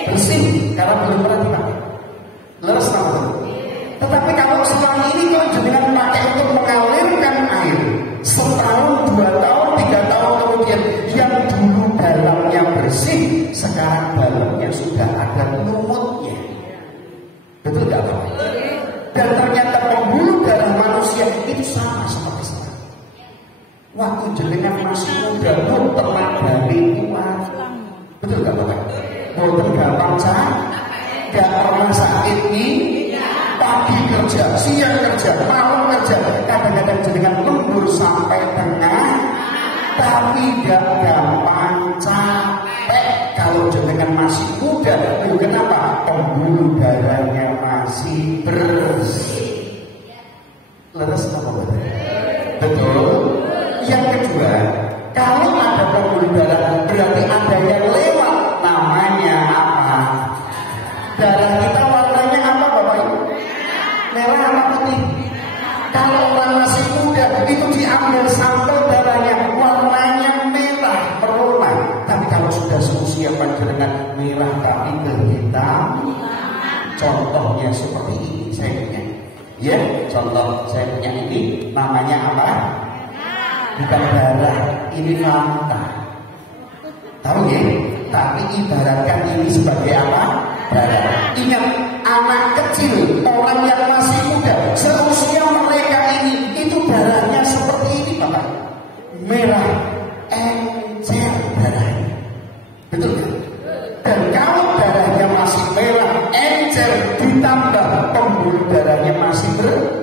Bersih, karena belum pernah dipakai. Leres tahu. Tetapi kalau selang ini kalau jenengan pakai untuk mengalirkan air, setahun, 2 tahun, 3 tahun kemudian, yang dulu dalamnya bersih, sekarang dalamnya sudah ada lumutnya. Betul tidak Pak? Dan ternyata pembuluh darah manusia itu sama seperti selang. Waktu jenengan masih muda, tenagane kuat. Betul tidak Pak? Boten gampang gak pernah sakit nih. Pagi kerja, siang kerja, malam kerja, kadang-kadang jenengan lembur sampai tengah, tapi gak gampang capek. Kalau jenengan masih muda, kenapa? Pembuluh darahnya masih bersih. Leres apa betul? Betul. Yang kedua, kalau ada pembuluh darah berarti ada yang lewat. Namanya apa? Darah kita warnanya apa Bapak Ibu? Merah apa putih? Kalau orang masih muda itu diambil sampel darahnya warnanya merah berwarna. Tapi kalau sudah seusia panjenengan merah tapi hitam, contohnya seperti ini saya punya. Ya, contoh saya punya ini namanya apa? Bukan darah, ini mata. Tahu ya? Tapi ibaratkan ini sebagai apa? Darah. Ingat, anak kecil, orang yang masih muda, seusia mereka ini, itu darahnya seperti ini Bapak. Merah, encer darahnya. Betul kan? Dan kalau darahnya masih merah, encer, ditambah pembuluh darahnya masih bersih.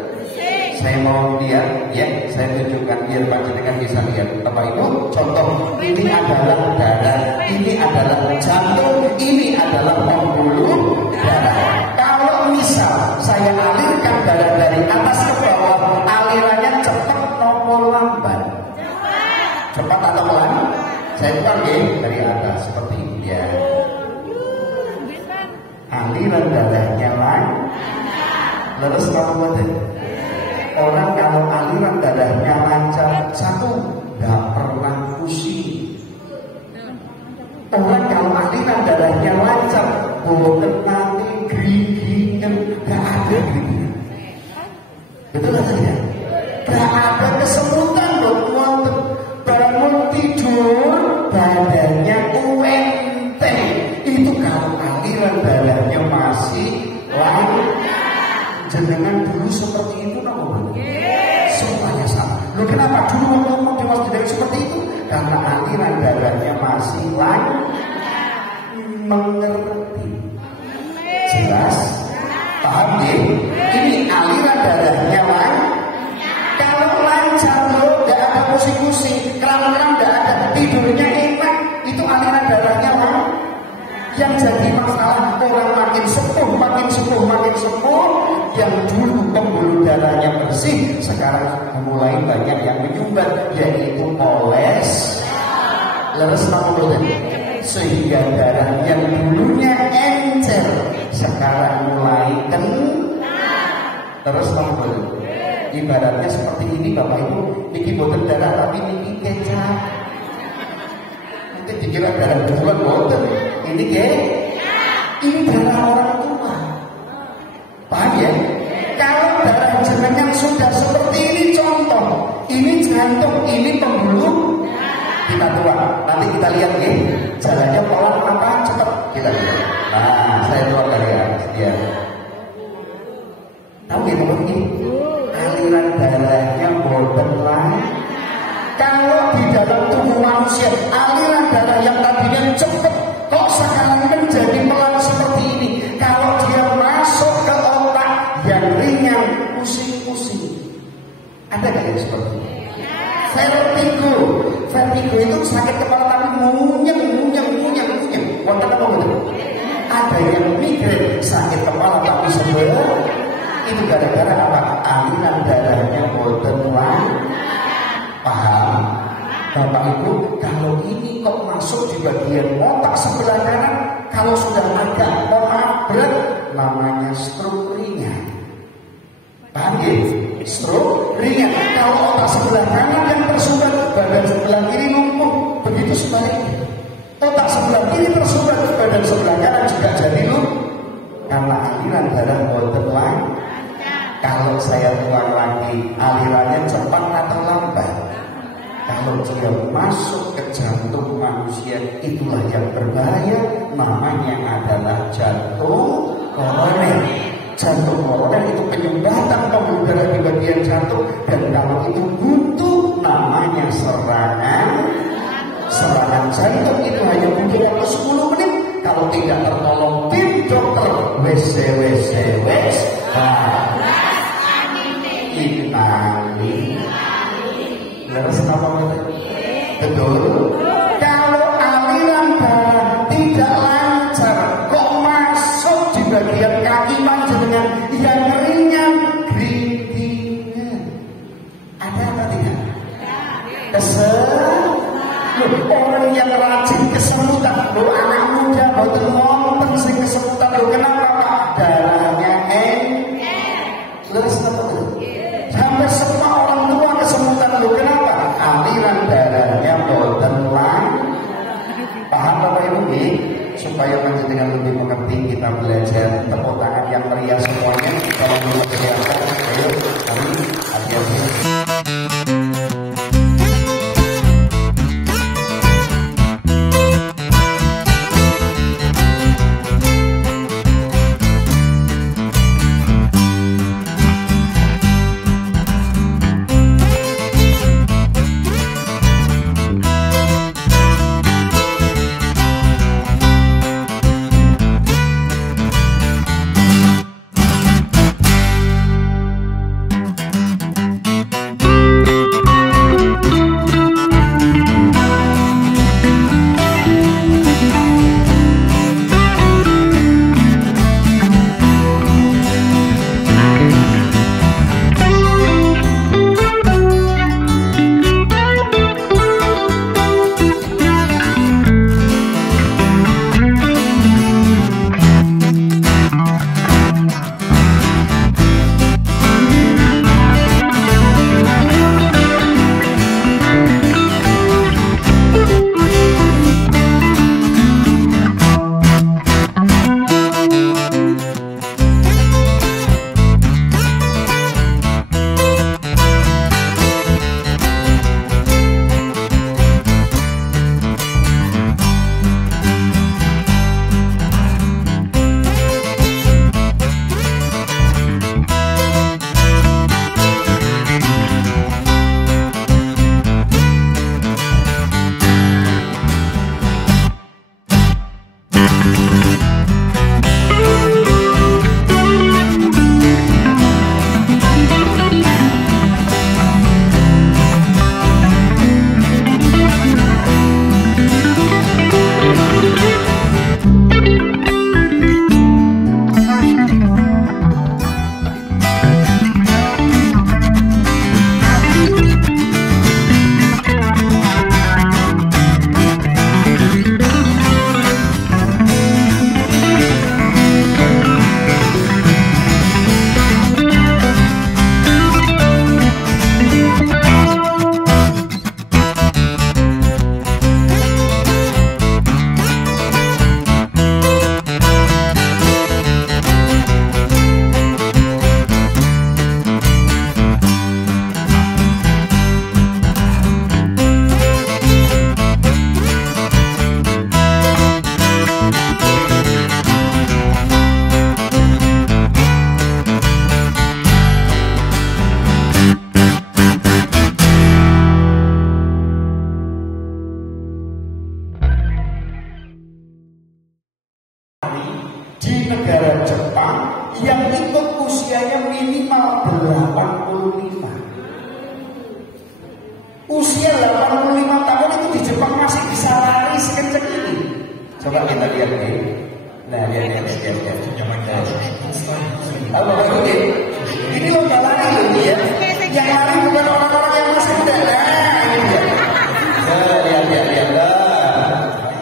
Saya mau lihat, ya, saya tunjukkan biar panjenengan bisa lihat. Bapak Ibu, contoh ini adalah darah, ini adalah jantung, ini adalah pembuluh darah. Kalau misal saya alirkan darah dari atas ke bawah, alirannya cepat atau lambat? Cepat atau lambat? Saya panggil dari atas seperti ini ya. Aliran darahnya lancar. Leres kamu orang kalau aliran darahnya lancar, satu, gak pernah pusing. Orang kalau aliran darahnya lancar, boten nanti geringan, gak ada geringan. Betul gak saya? Gak ada kesemutan loh, bangun tidur, badannya enteng. Itu kalau aliran darahnya masih lancar. Jenengan dulu seperti itu namanya. Semuanya sama. Loh kenapa dulu ngomong di masjid dari seperti itu? Karena aliran darahnya masih lancar. Mengerti? Jelas? Paham ya? Ini aliran darahnya lancar. Kalau lancar loh, gak ada pusing-pusing, keram-keram gak ada, tidurnya enak, itu aliran darahnya lancar. Yang jadi masalah orang makin sepuh, yang dulu pembuluh darahnya bersih, sekarang mulai banyak yang menyumbat, yaitu leres nama sehingga darah yang dulunya encer, sekarang mulai terus nama ibaratnya seperti ini Bapak Ibu, niki boten darah tapi niki kecap. Nanti dikira darah betulan boten. Ini ini darah orang tua. Paham ya? Kalau darah jenengan sudah seperti ini contoh, ini jantung, ini pembuluh kita tua. Nanti kita lihat ya, jalannya pelan apa cepat kita lihat. Nah, saya keluar dari atas ya. Tahu ya Bapak ini? Aliran darahnya boten lah. Kalau di dalam tubuh manusia, aliran darah yang tadinya cepat, kok sekarang menjadi pelan seperti ini? Kalau dia masuk ke otak yang ringan, pusing-pusing. Ada nggak yang seperti itu? Vertigo. Vertigo itu sakit kepala tapi munyeng. Wonten apa betul? Ada yang migrain sakit kepala tapi sebelah itu gara-gara apa? Aliran darahnya boten paham? Bapak Ibu, kalau ini kok masuk di bagian otak sebelah kanan, kalau sudah agak berat, namanya stroke ringan. Paham ya? Stroke ringan. Kalau otak sebelah kanan yang tersumbat, badan sebelah kiri lumpuh. Begitu sebaliknya. Otak sebelah kiri tersumbat, badan sebelah kanan juga jadi lumpuh. Karena aliran darah boten lancar. Kalau saya ulang lagi, alirannya cepat atau lambat? Kalau dia masuk ke jantung manusia, itulah yang berbahaya. Namanya adalah jantung koroner. Jantung koroner itu penyumbatan pembuluh darah di bagian jantung, dan kalau itu buntu, namanya serangan jantung. Itu hanya butuh waktu 10 menit. Kalau tidak tertolong tim dokter, wes. Harus apa betul? Kalau aliran darah tidak lancar, kok masuk di bagian kaki panjenengan yang ringan, gerintingan. Ada apa tidak? Orang yang rajin kesemutan, anak muda boten wonten sing kesemutan. Kenapa Pak? Darahnya terus apa? Sampai semua orang tua kesemutan. Kenapa? Aliran darahnya boten paham Bapak Ibu? Supaya dengan lebih mengerti, kita belajar. Tepuk tangan yang meriah semuanya. Kalau belum kelihatan, ayo kami hati-hati. negara Jepang yang ikut usianya minimal 85. usia 85 tahun itu di Jepang masih bisa lari sekencang ini. Coba kita lihat nih. Nah, lihat. Apa ini? Ini lomba lari loh ya. Yang lari bukan orang-orang yang masih muda. Nah, ini dia. Lihat.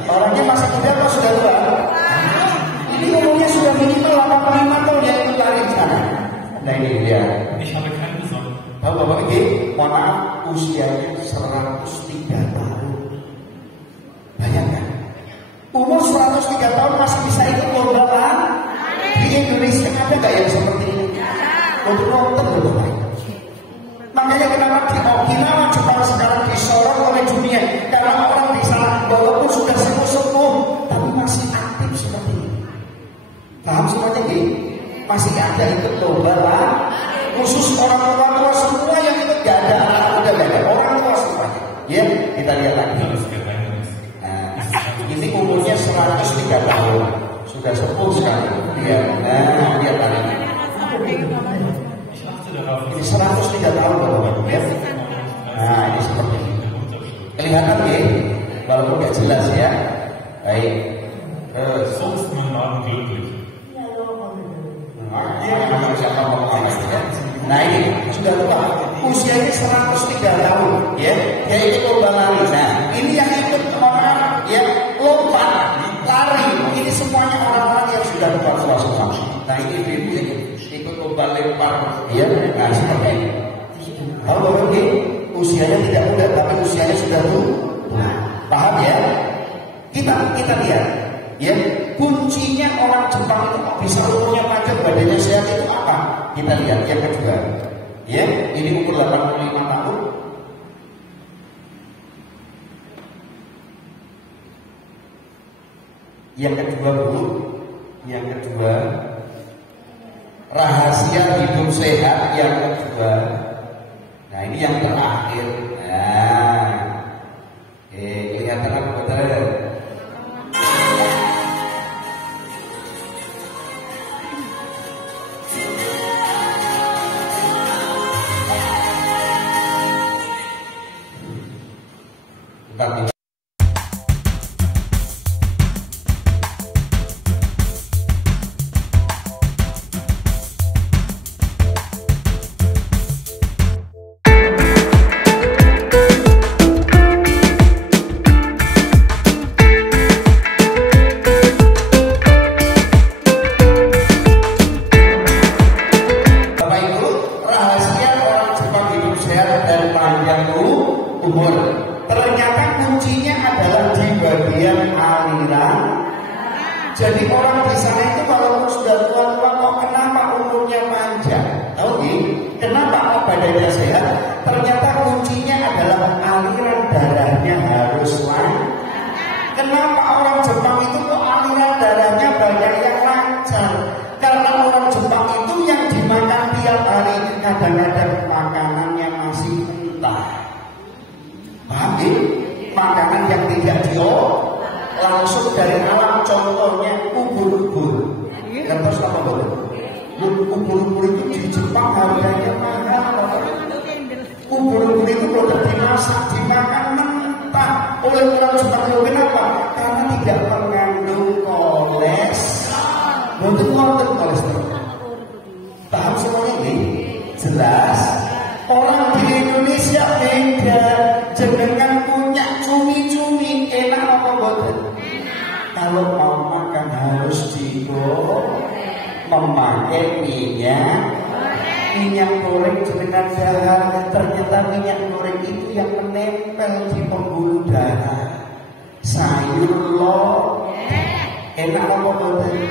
Orangnya masih muda atau sudah tua? Ini umurnya sudah minimal 85 tahun yang ikut lari di sana. Nah, ini dia. Bapak ini, mohon maaf, usianya 103 tahun. Bayangkan, umur 103 tahun masih bisa ikut lomba lari. Di Indonesia ada nggak yang seperti ini? Untuk nonton loh Bapak. Makanya kenapa di Okinawa Jepang sekarang disorot oleh dunia? Karena orang di sana walaupun sudah sepuh-sepuh, tapi masih aktif seperti ini. Paham seperti ini? Masih ada ikut lomba lari. Khusus orang tua semua yang ikut gak ada anak muda, gak ada orang tua semuanya. Ya, kita lihat lagi. Nah, ini umurnya 103 tahun, sudah sepuh sekali. Ya, nah, lihat lagi. Ini 103 tahun Bapak-Bapak ya. Nah, ini seperti ini. Kelihatan ya, walaupun gak jelas ya. Baik. Nah ini sudah tua, usianya 103 tahun, ya. Dia ikut lomba lari. Nah ini yang ikut orang yang lompat lari. Ini semuanya orang-orang yang sudah tua semua. Nah ini ikut lomba lempar, ya. Nah seperti ini. Kalau Bapak usianya tidak muda, tapi usianya sudah tua. Paham ya? Kita lihat, ya. Kuncinya orang Jepang itu kok bisa umurnya panjang, badannya sehat itu apa? Kita lihat yang kedua. Ya, ini umur 85 tahun. Yang kedua Bu, yang kedua rahasia hidup sehat yang kedua. Nah, ini yang terakhir. Nah. Kelihatan apa betul? Tapi Bapak Ibu, rahasia orang Jepang hidup sehat dan panjang umur. Ternyata kuncinya adalah di bagian aliran. Jadi orang di sana itu walaupun sudah tua-tua kok kenapa umurnya panjang? Tahu nih? Kenapa kok badannya sehat? Ternyata kuncinya adalah aliran darahnya harus lancar. Kenapa orang Jepang itu kok aliran darahnya banyak yang lancar? Karena orang Jepang itu yang dimakan tiap hari kadang-kadang makanannya masih mentah. Paham? Makanan yang tidak diolah langsung dari alam, contohnya ubur-ubur. Terus apa boleh? Ubur-ubur itu di Jepang harganya mahal. Ubur-ubur itu kalau dimasak dimakan mentah oleh orang Jepang. Kenapa? Karena tidak mengandung kolesterol. Betul kolesterol. Paham semua ini? Jelas. Orang di Indonesia beda. Jenengan punya cumi-cumi enak apa boten? Kalau mau makan harus memakai minyak goreng jenengan dahar. Ternyata minyak goreng itu yang menempel di pembuluh darah. Sayur lor enak apa boten?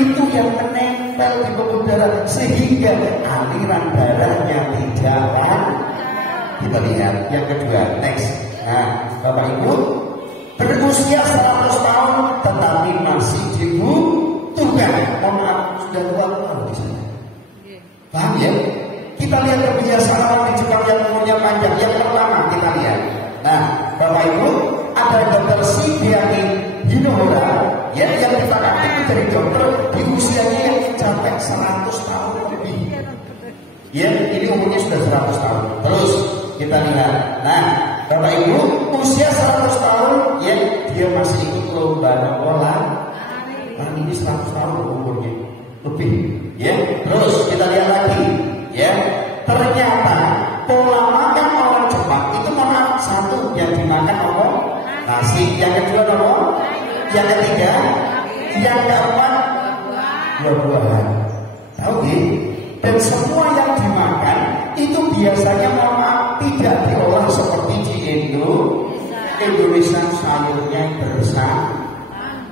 Itu yang menempel di pembuluh darah sehingga aliran darahnya tidak lancar. Kita lihat yang kedua, next. Nah, Bapak Ibu berusia 100 tahun tetapi masih dibutuhkan. Mohon maaf, sudah tua di sana. Paham ya? Kita lihat kebiasaan orang di Jepang yang umurnya panjang. Yang pertama kita lihat. Nah, Bapak Ibu ada Dr. Shigeaki Hinohara ya, yang ditangani dari dokter di usianya sampai 100 tahun lebih. Ya, ini umurnya sudah 100 tahun. Terus kita lihat. Nah, Bapak Ibu, usia 100 tahun ya dia masih ikut lomba bola. Nah ini 100 tahun umurnya lebih ya. Terus kita lihat lagi ya, ternyata pola makan orang Jepang itu makan satu yang dimakan apa? Nasi. Yang kedua apa? Yang ketiga, yang keempat buah-buahan. Tahu gak? Dan semua yang dimakan itu biasanya tidak diolah seperti di Indonesia sayurnya bersama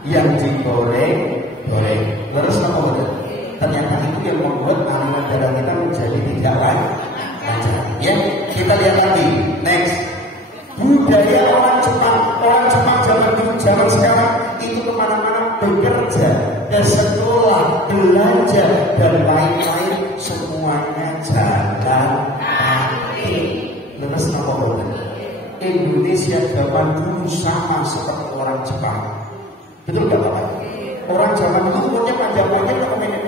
yang digoreng. Terus apa betul? Ternyata itu yang membuat aliran darah kita menjadi tidak lancar. Ya, kita lihat lagi. Next, budaya orang Jepang zaman dulu, zaman sekarang itu kemana-mana bekerja, dan sekolah, belanja dan lain-lain semuanya jalan kaki. Terus apa betul? Indonesia zaman dulu sama seperti orang Jepang. Betul nggak Bapak? Orang zaman dulu umurnya panjang-panjang atau pendek?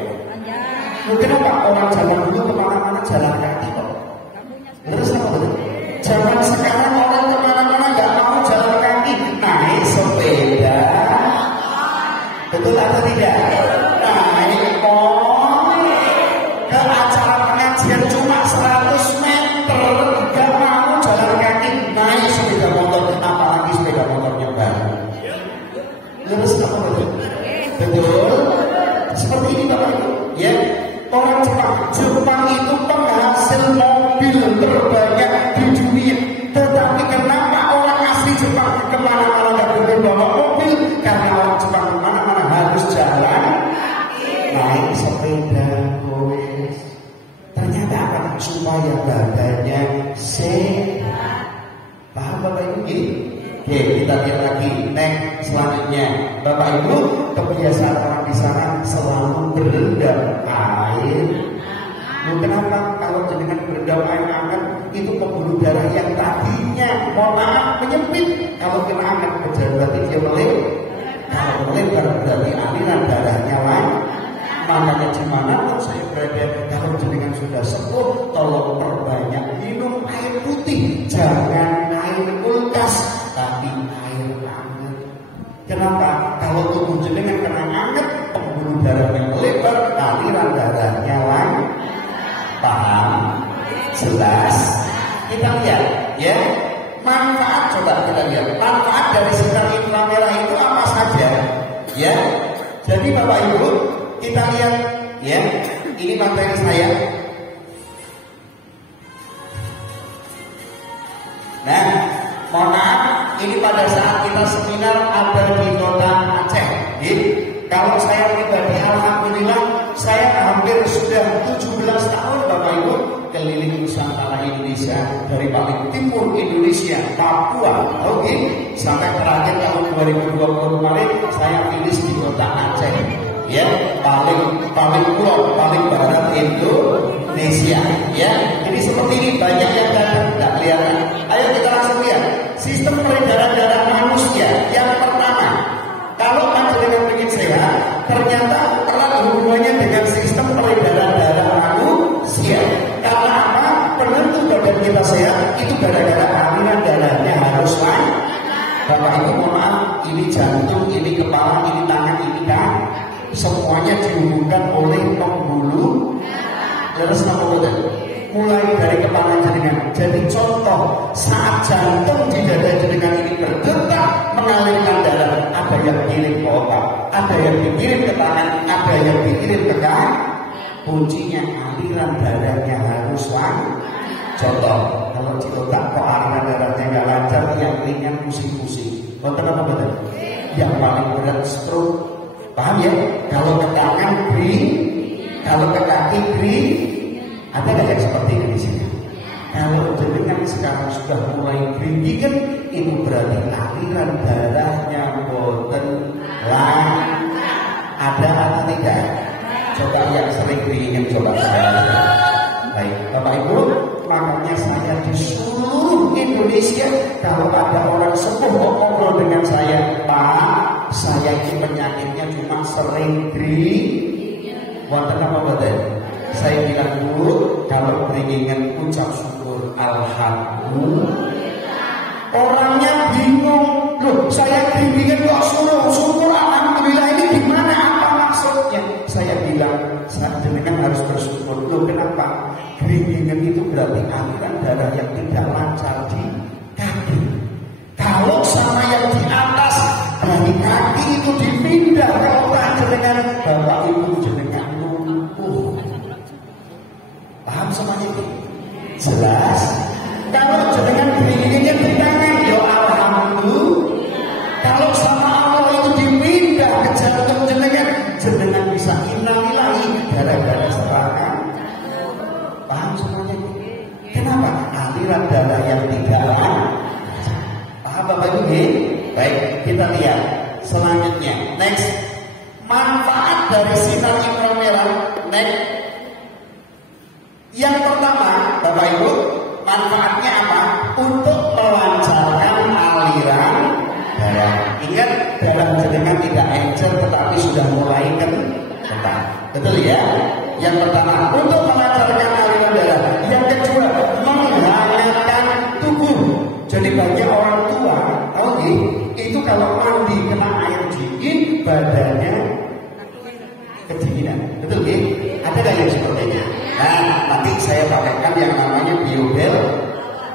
Kenapa orang zaman dulu kemana-mana jalan kaki kok? Terus apa betul? Zaman sekarang orang kemana-mana nggak mau jalan kaki, naik sepeda. Betul atau tidak? Naik ke acara pengajian cuma 100 meter, nggak mau jalan kaki, naik sepeda motor, apalagi sepeda motornya baru. Terus apa betul? Betul. Seperti ini Bapak Ibu, ya. Orang Jepang itu penghasil mobil terbanyak di dunia. Tetapi kenapa orang asli Jepang kemana-mana nggak boleh bawa mobil? Karena orang Jepang kemana-mana harus jalan naik sepeda goes. Ternyata apa? Supaya badannya sehat. Paham Bapak Ibu? Oke, kita lihat lagi. Next, selanjutnya, Bapak Ibu, kebiasaan orang di sana selalu berendam air. Kenapa? Kalau dengan berendam air hangat itu pembuluh darah yang tadinya menyempit, kalau kena hangat berarti dia melebar. Kalau melebar berarti aliran darahnya lain. Makanya dimanapun saya berada, kalau jenengan sudah sepuh, tolong perbanyak minum air putih, jangan air kulkas, tapi air hangat. Kenapa? Kalau tubuh jenengan kena hangat, pembuluh darahnya melebar, aliran darahnya lain. Paham? Jelas? Kita lihat, ya. Manfaat, coba kita lihat. Manfaat dari sinar inframerah itu apa saja? Ya. Jadi Bapak Ibu, kita lihat, ya. Ini materi saya. Nah, mohon maaf, ini pada saat kita seminar ada di kota Aceh. Kalau saya pribadi, alhamdulillah, saya hampir sudah 17 tahun Bapak Ibu keliling Nusantara Indonesia, dari paling timur Indonesia, Papua, oke, sampai terakhir tahun 2020 kemarin saya finish di kota Aceh, ya, paling pulau, paling barat Indonesia, ya. Jadi seperti ini banyak yang tidak kelihatan. Ayo kita langsung lihat sistem peredaran darah manusia. Yang pertama, kalau dengan ingin sehat, ternyata erat hubungannya dengan sistem peredaran darah manusia. Karena apa? Penentu badan kita sehat itu gara-gara aliran darahnya harus lancar. Bapak Ibu mohon maaf, ini jantung, ini kepala, ini tangan, ini kaki, semuanya dihubungkan oleh pembuluh. Terus apa betul? Mulai dari kepala jenengan. Jadi contoh, saat jantung di dada jenengan ini berdetak mengalirkan darah, ada yang kirim ke otak, ada yang dikirim ke tangan, ada yang dikirim ke kaki. Kuncinya aliran darahnya harus lancar. Contoh, kalau di otak kok aliran darahnya nggak lancar, yang ringan pusing-pusing. Betul apa betul? Yang paling berat stroke. Paham ya? Kalau ke tangan green, kalau ke kaki green. Ada nggak yang seperti ini di sini? Kalau jenengan sekarang sudah mulai geringan, itu berarti aliran darahnya boten lancar. Ada atau tidak? Coba yang sering geringan coba saya. Baik, Bapak Ibu, makanya saya di seluruh Indonesia kalau ada orang sepuh ngobrol dengan saya, Pak, saya ini penyakitnya cuma sering geringan. Wonten apa betul? Saya bilang dulu, kalau beringingan ucap syukur alhamdulillah. Orangnya bingung, loh saya bimbingan kok syukur alhamdulillah, ini gimana, apa maksudnya? Saya bilang, jenengan harus bersyukur. Loh kenapa? Bimbingan itu berarti aliran darah yang tidak lancar di kaki. Kalau sama yang di atas dari kaki itu dipindah, kalau tak jenengan bapak ibu jenengan lumpuh. Paham semuanya itu? Jelas? Kalau jenengan bimbingannya di tangan, ya alhamdulillah. Kalau sama Allah itu dipindah ke jantung jenengan, jenengan bisa innalillahi darah-darah serangan. Paham semuanya? Kenapa? Aliran darah yang tidak lancar. Paham Bapak Ibu? Baik, kita lihat selanjutnya. Next, manfaat dari sinar inframerah. Next, yang pertama Bapak Ibu, manfaatnya apa? Untuk melancarkan aliran darah. Ingat, darah jenengan tidak encer tetapi sudah mulai kental. Betul ya? Yang pertama, untuk melancarkan aliran darah. Yang kedua, menghangatkan tubuh. Jadi bagi orang tua, itu kalau mandi kena air dingin, badannya kedinginan. Betul ya? Ada nggak yang sepertinya? Nah, nanti saya pakaikan yang namanya Biobel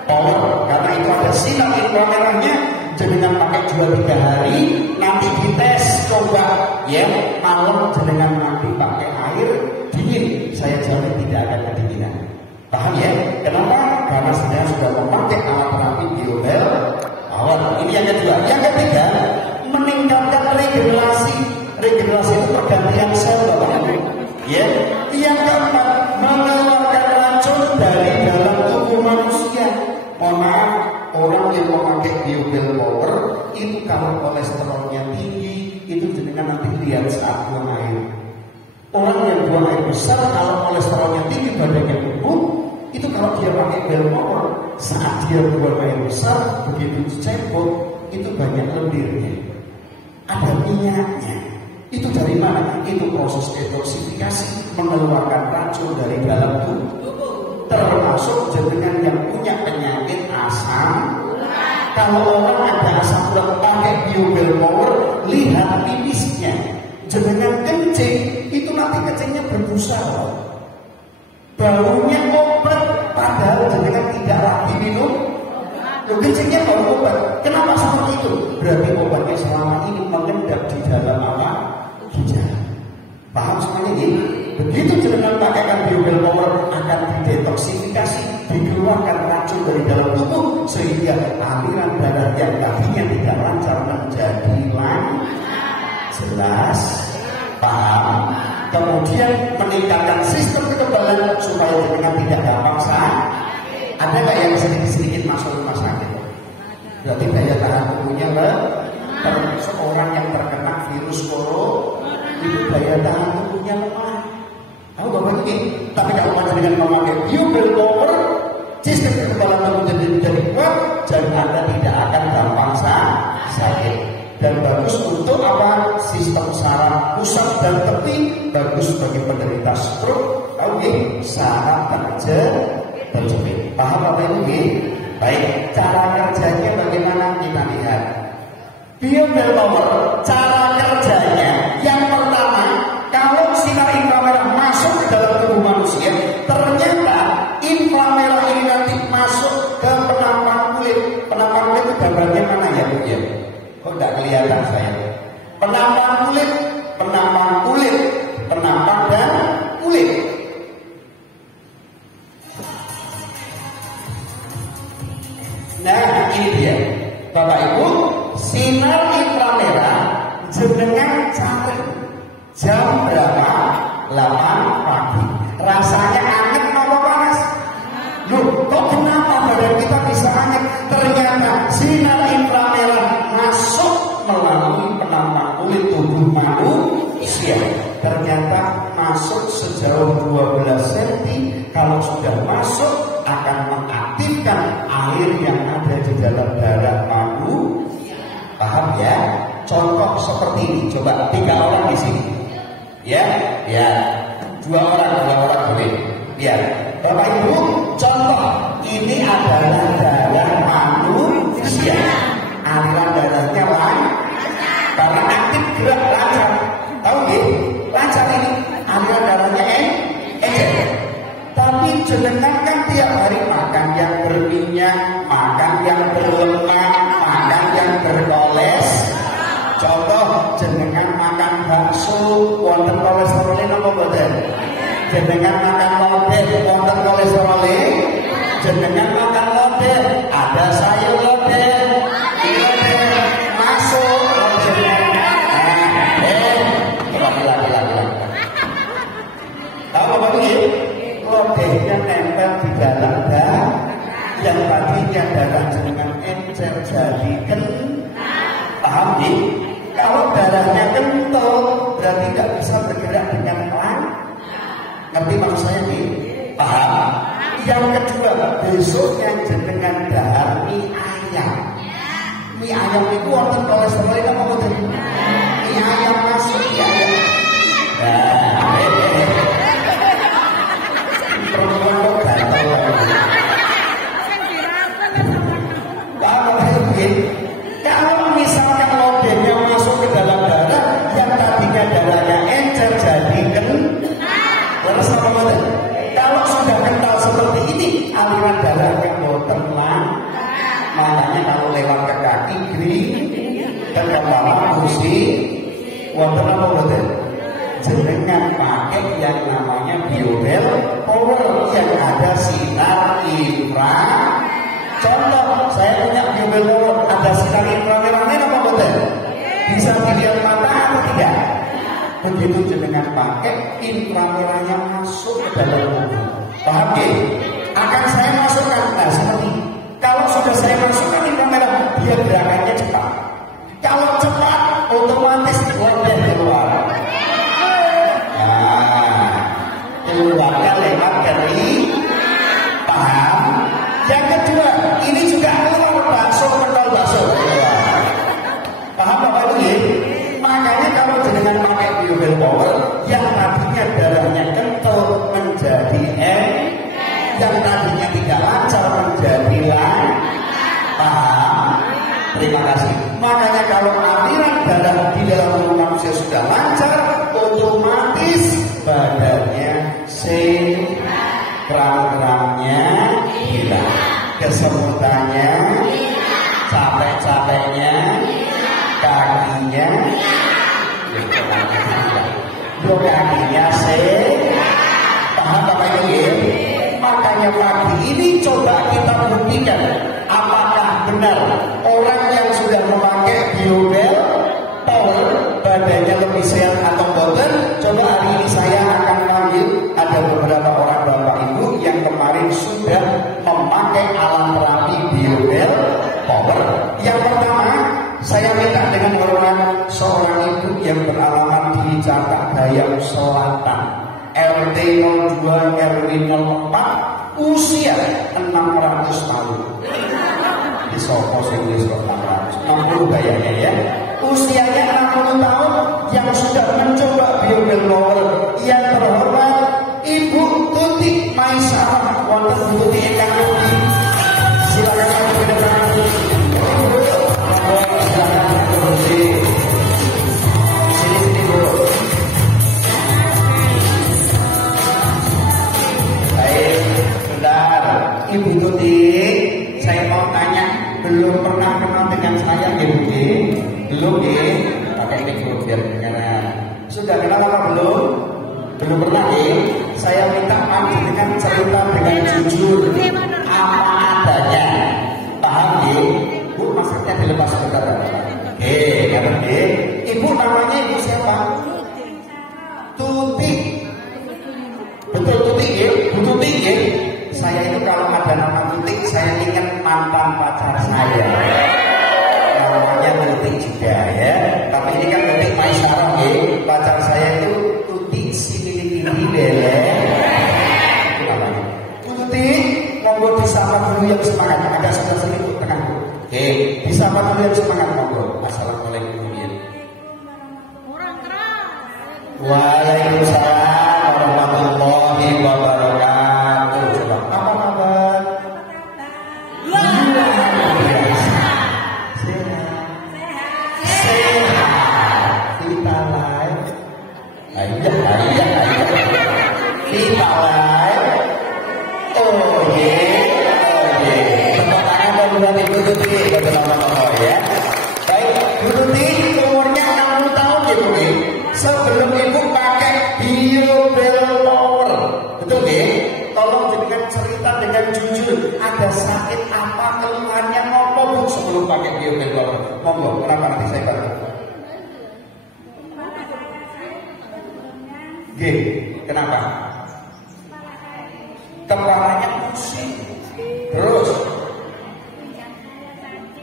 Power, karena itu ada sinar inframerahnya. Jenengan pakai 2-3 hari, nanti dites coba ya, malam jenengan mandi pakai air dingin, saya jamin tidak akan kedinginan. Paham ya? Kenapa? Karena sedang sudah memakai alat terapi Biobel Power. Ini yang kedua. Yang ketiga, meningkatkan regenerasi. Regenerasi itu pergantian sel Bapak Ibu. Ya. Yang keempat, mengeluarkan racun dari dalam tubuh manusia. Mohon maaf, orang yang memakai Biobel Power itu kalau kolesterolnya tinggi, itu jenengan nanti lihat saat buang air. Orang yang buang air besar kalau kolesterolnya tinggi, badannya gemuk, itu kalau dia pakai Biobel Power, saat dia buang air besar, begitu dicebok, itu banyak lendirnya, ada minyaknya. Itu dari mana? Itu proses detoksifikasi, mengeluarkan racun dari dalam tubuh. Termasuk jenengan yang punya penyakit asam. Kalau orang ada asam urat pakai Biobel Power, lihat pipisnya. Jenengan kencing, itu nanti kencingnya berbusa. Baunya obat, padahal jenengan tidak lagi minum. Kencingnya bau obat. Kenapa seperti itu? Berarti obatnya selama ini mengendap di dalam apa? Ginjal. Paham semuanya ini? Begitu jenengan pakaikan Biobel Power, akan didetoksifikasi, dikeluarkan racun dari dalam tubuh, sehingga aliran darah yang tadinya tidak lancar menjadi lancar. Jelas? Paham? Kemudian meningkatkan sistem kekebalan supaya jenengan tidak gampang sakit. Ada nggak yang sedikit-sedikit masuk rumah sakit? Berarti daya tahan tubuhnya seorang yang terkena virus corona itu daya tahan tubuhnya lemah. Tahu Bapak ini? Tapi kalau dengan memakai Biobel Power, sistem kekebalan tubuh jadi kuat, dan Anda tidak akan gampang sakit. Dan bagus untuk apa? Sistem saraf pusat dan tepi, bagus bagi penderita stroke. Oke, saraf terjepit. Paham apa ini? Baik, cara kerjanya bagaimana kita lihat. Biobel Power, cara kerjanya yang pertama, kalau sinar inframerah masuk ke dalam tubuh manusia, ternyata inframerah ini nanti masuk ke penampang kulit. Penampang kulit itu gambarnya mana ya Bu ya? Kok tidak kelihatan saya? Penampang kulit, penampang dan kulit. Nah ini dia Bapak Ibu, sinar inframerah jenengan cari jam berapa? 8 pagi. Rasanya anget apa panas? Loh, kok kenapa badan kita bisa anget? Ternyata sinar inframerah masuk melalui penampang kulit tubuh manusia. Ternyata masuk sejauh 12 cm. Kalau sudah masuk akan mengaktifkan air yang ada di dalam darah manusia. Paham ya? Contoh seperti ini. Coba 3 orang di sini. Ya. 2 orang boleh. Bapak Ibu, contoh ini adalah darah manusia. bakso wonten kolesterolnya napa mboten? Jenengan makan lodeh wonten kolesterolnya? Jenengan makan lodeh, ada sayur lodeh. Masuk lodeh. Tahu apa ini? Lodehnya nempel di dalam darah. Yang tadinya darah jenengan encer jadi paham nih? Kalau darahnya kental berarti nggak bisa bergerak dengan lancar. Ngerti maksud saya nih? Paham? Yang kedua, besoknya jenengan dahar mie ayam. Mie ayam itu wonten kolesterol itu apa betul? Mie ayam masuk mie ayam. Perempuan kok gatal. Kalau misalkan lodehnya masuk ke dalam darah, yang tadinya darahnya encer jadi lalu sama mata. Kalau sudah kental seperti ini, aliran darahnya boten makanya kalau lewat ke kaki kiri dan kepala mesti wonten apa boten? Jenengan pakai yang namanya biobel power yang ada sinar infra. Contoh, saya punya biobel power, ada sinar inframerahnya apa boten? Bisa dilihat mata atau tidak? Begitu jenengan pakai inframerahnya masuk ke dalam tubuh. Paham ya? Akan saya masukkan. Nah, seperti kalau sudah saya masukkan inframerah, dia gerakannya cepat. Kalau cepat, otomatis lodeh keluar. Nah, keluarnya lewat dari paham. Yang kedua, ini juga keluar bakso kental bakso. Paham Bapak ini? Makanya kalau jenengan pakai biobel power, yang tadinya darahnya kental menjadi yang tadinya tidak lancar menjadi paham. Terima kasih. Makanya kalau aliran darah di dalam tubuh manusia sudah lancar, otomatis badannya sehat, kram-kramnya hilang, kesemutannya, capek-capeknya, kakinya, kakinya sehat. Paham Bapak Ibu? Makanya pagi ini coba kita buktikan apakah benar orang yang sudah memakai biobel power badannya lebih sehat atau boten. Coba hari ini saya akan panggil ada beberapa orang Bapak Ibu yang kemarin sudah memakai alat terapi biobel power. Yang pertama, saya minta dengan hormat seorang ibu yang beralamat di Cakak Dayam Selatan, RT 02 RW 04, usia 600 tahun. Di Sopo sing wis 660 bayarnya ya. Usianya 60 tahun yang sudah mencoba biobel power. Yang terhormat Ibu Tuti Maisarah wonten Tuti ingkang pundi. Silakan kami kedepan. Sini Bu. Baik, benar. Ibu Tuti, saya mau tanya, belum pernah kenal dengan saya ya Bu? Belum ya? Pakai mikrofon biar kedengaran. Sudah kenal apa belum? Belum pernah ya? Saya minta panggil dengan cerita dengan jujur, apa adanya. Paham ya? Bu, maksudnya dilepas sebentar. Oke, ngerti. Ibu namanya Ibu siapa? Tuti. Betul Tuti ya? Bu Tuti ya? Saya itu kalau ada nama Tuti, saya ingat mantan pacar saya. Namanya Tuti juga ya. Tapi ini kan Tuti Maisarah ya. Pacar saya itu Tuti Sinilini Dele. Itu namanya. Tuti, monggo disapa dulu yang semangat. Ada sebelah sini Bu, tengah Bu. Oke, disapa dulu yang semangat monggo. Assalamualaikum. Waalaikumsalam warahmatullahi wabarakatuh. Coba apa kabar? Luar biasa. Sehat. Kita live. Ayo. Kita live. Oh ye. Tepuk tangan buat Ibu Tuti. Betul-betul ya. Baik, Bu Tuti umurnya 60 tahun ya Bu. Monggo, kenapa nanti saya bantu? G, kenapa? Kepalanya pusing. Terus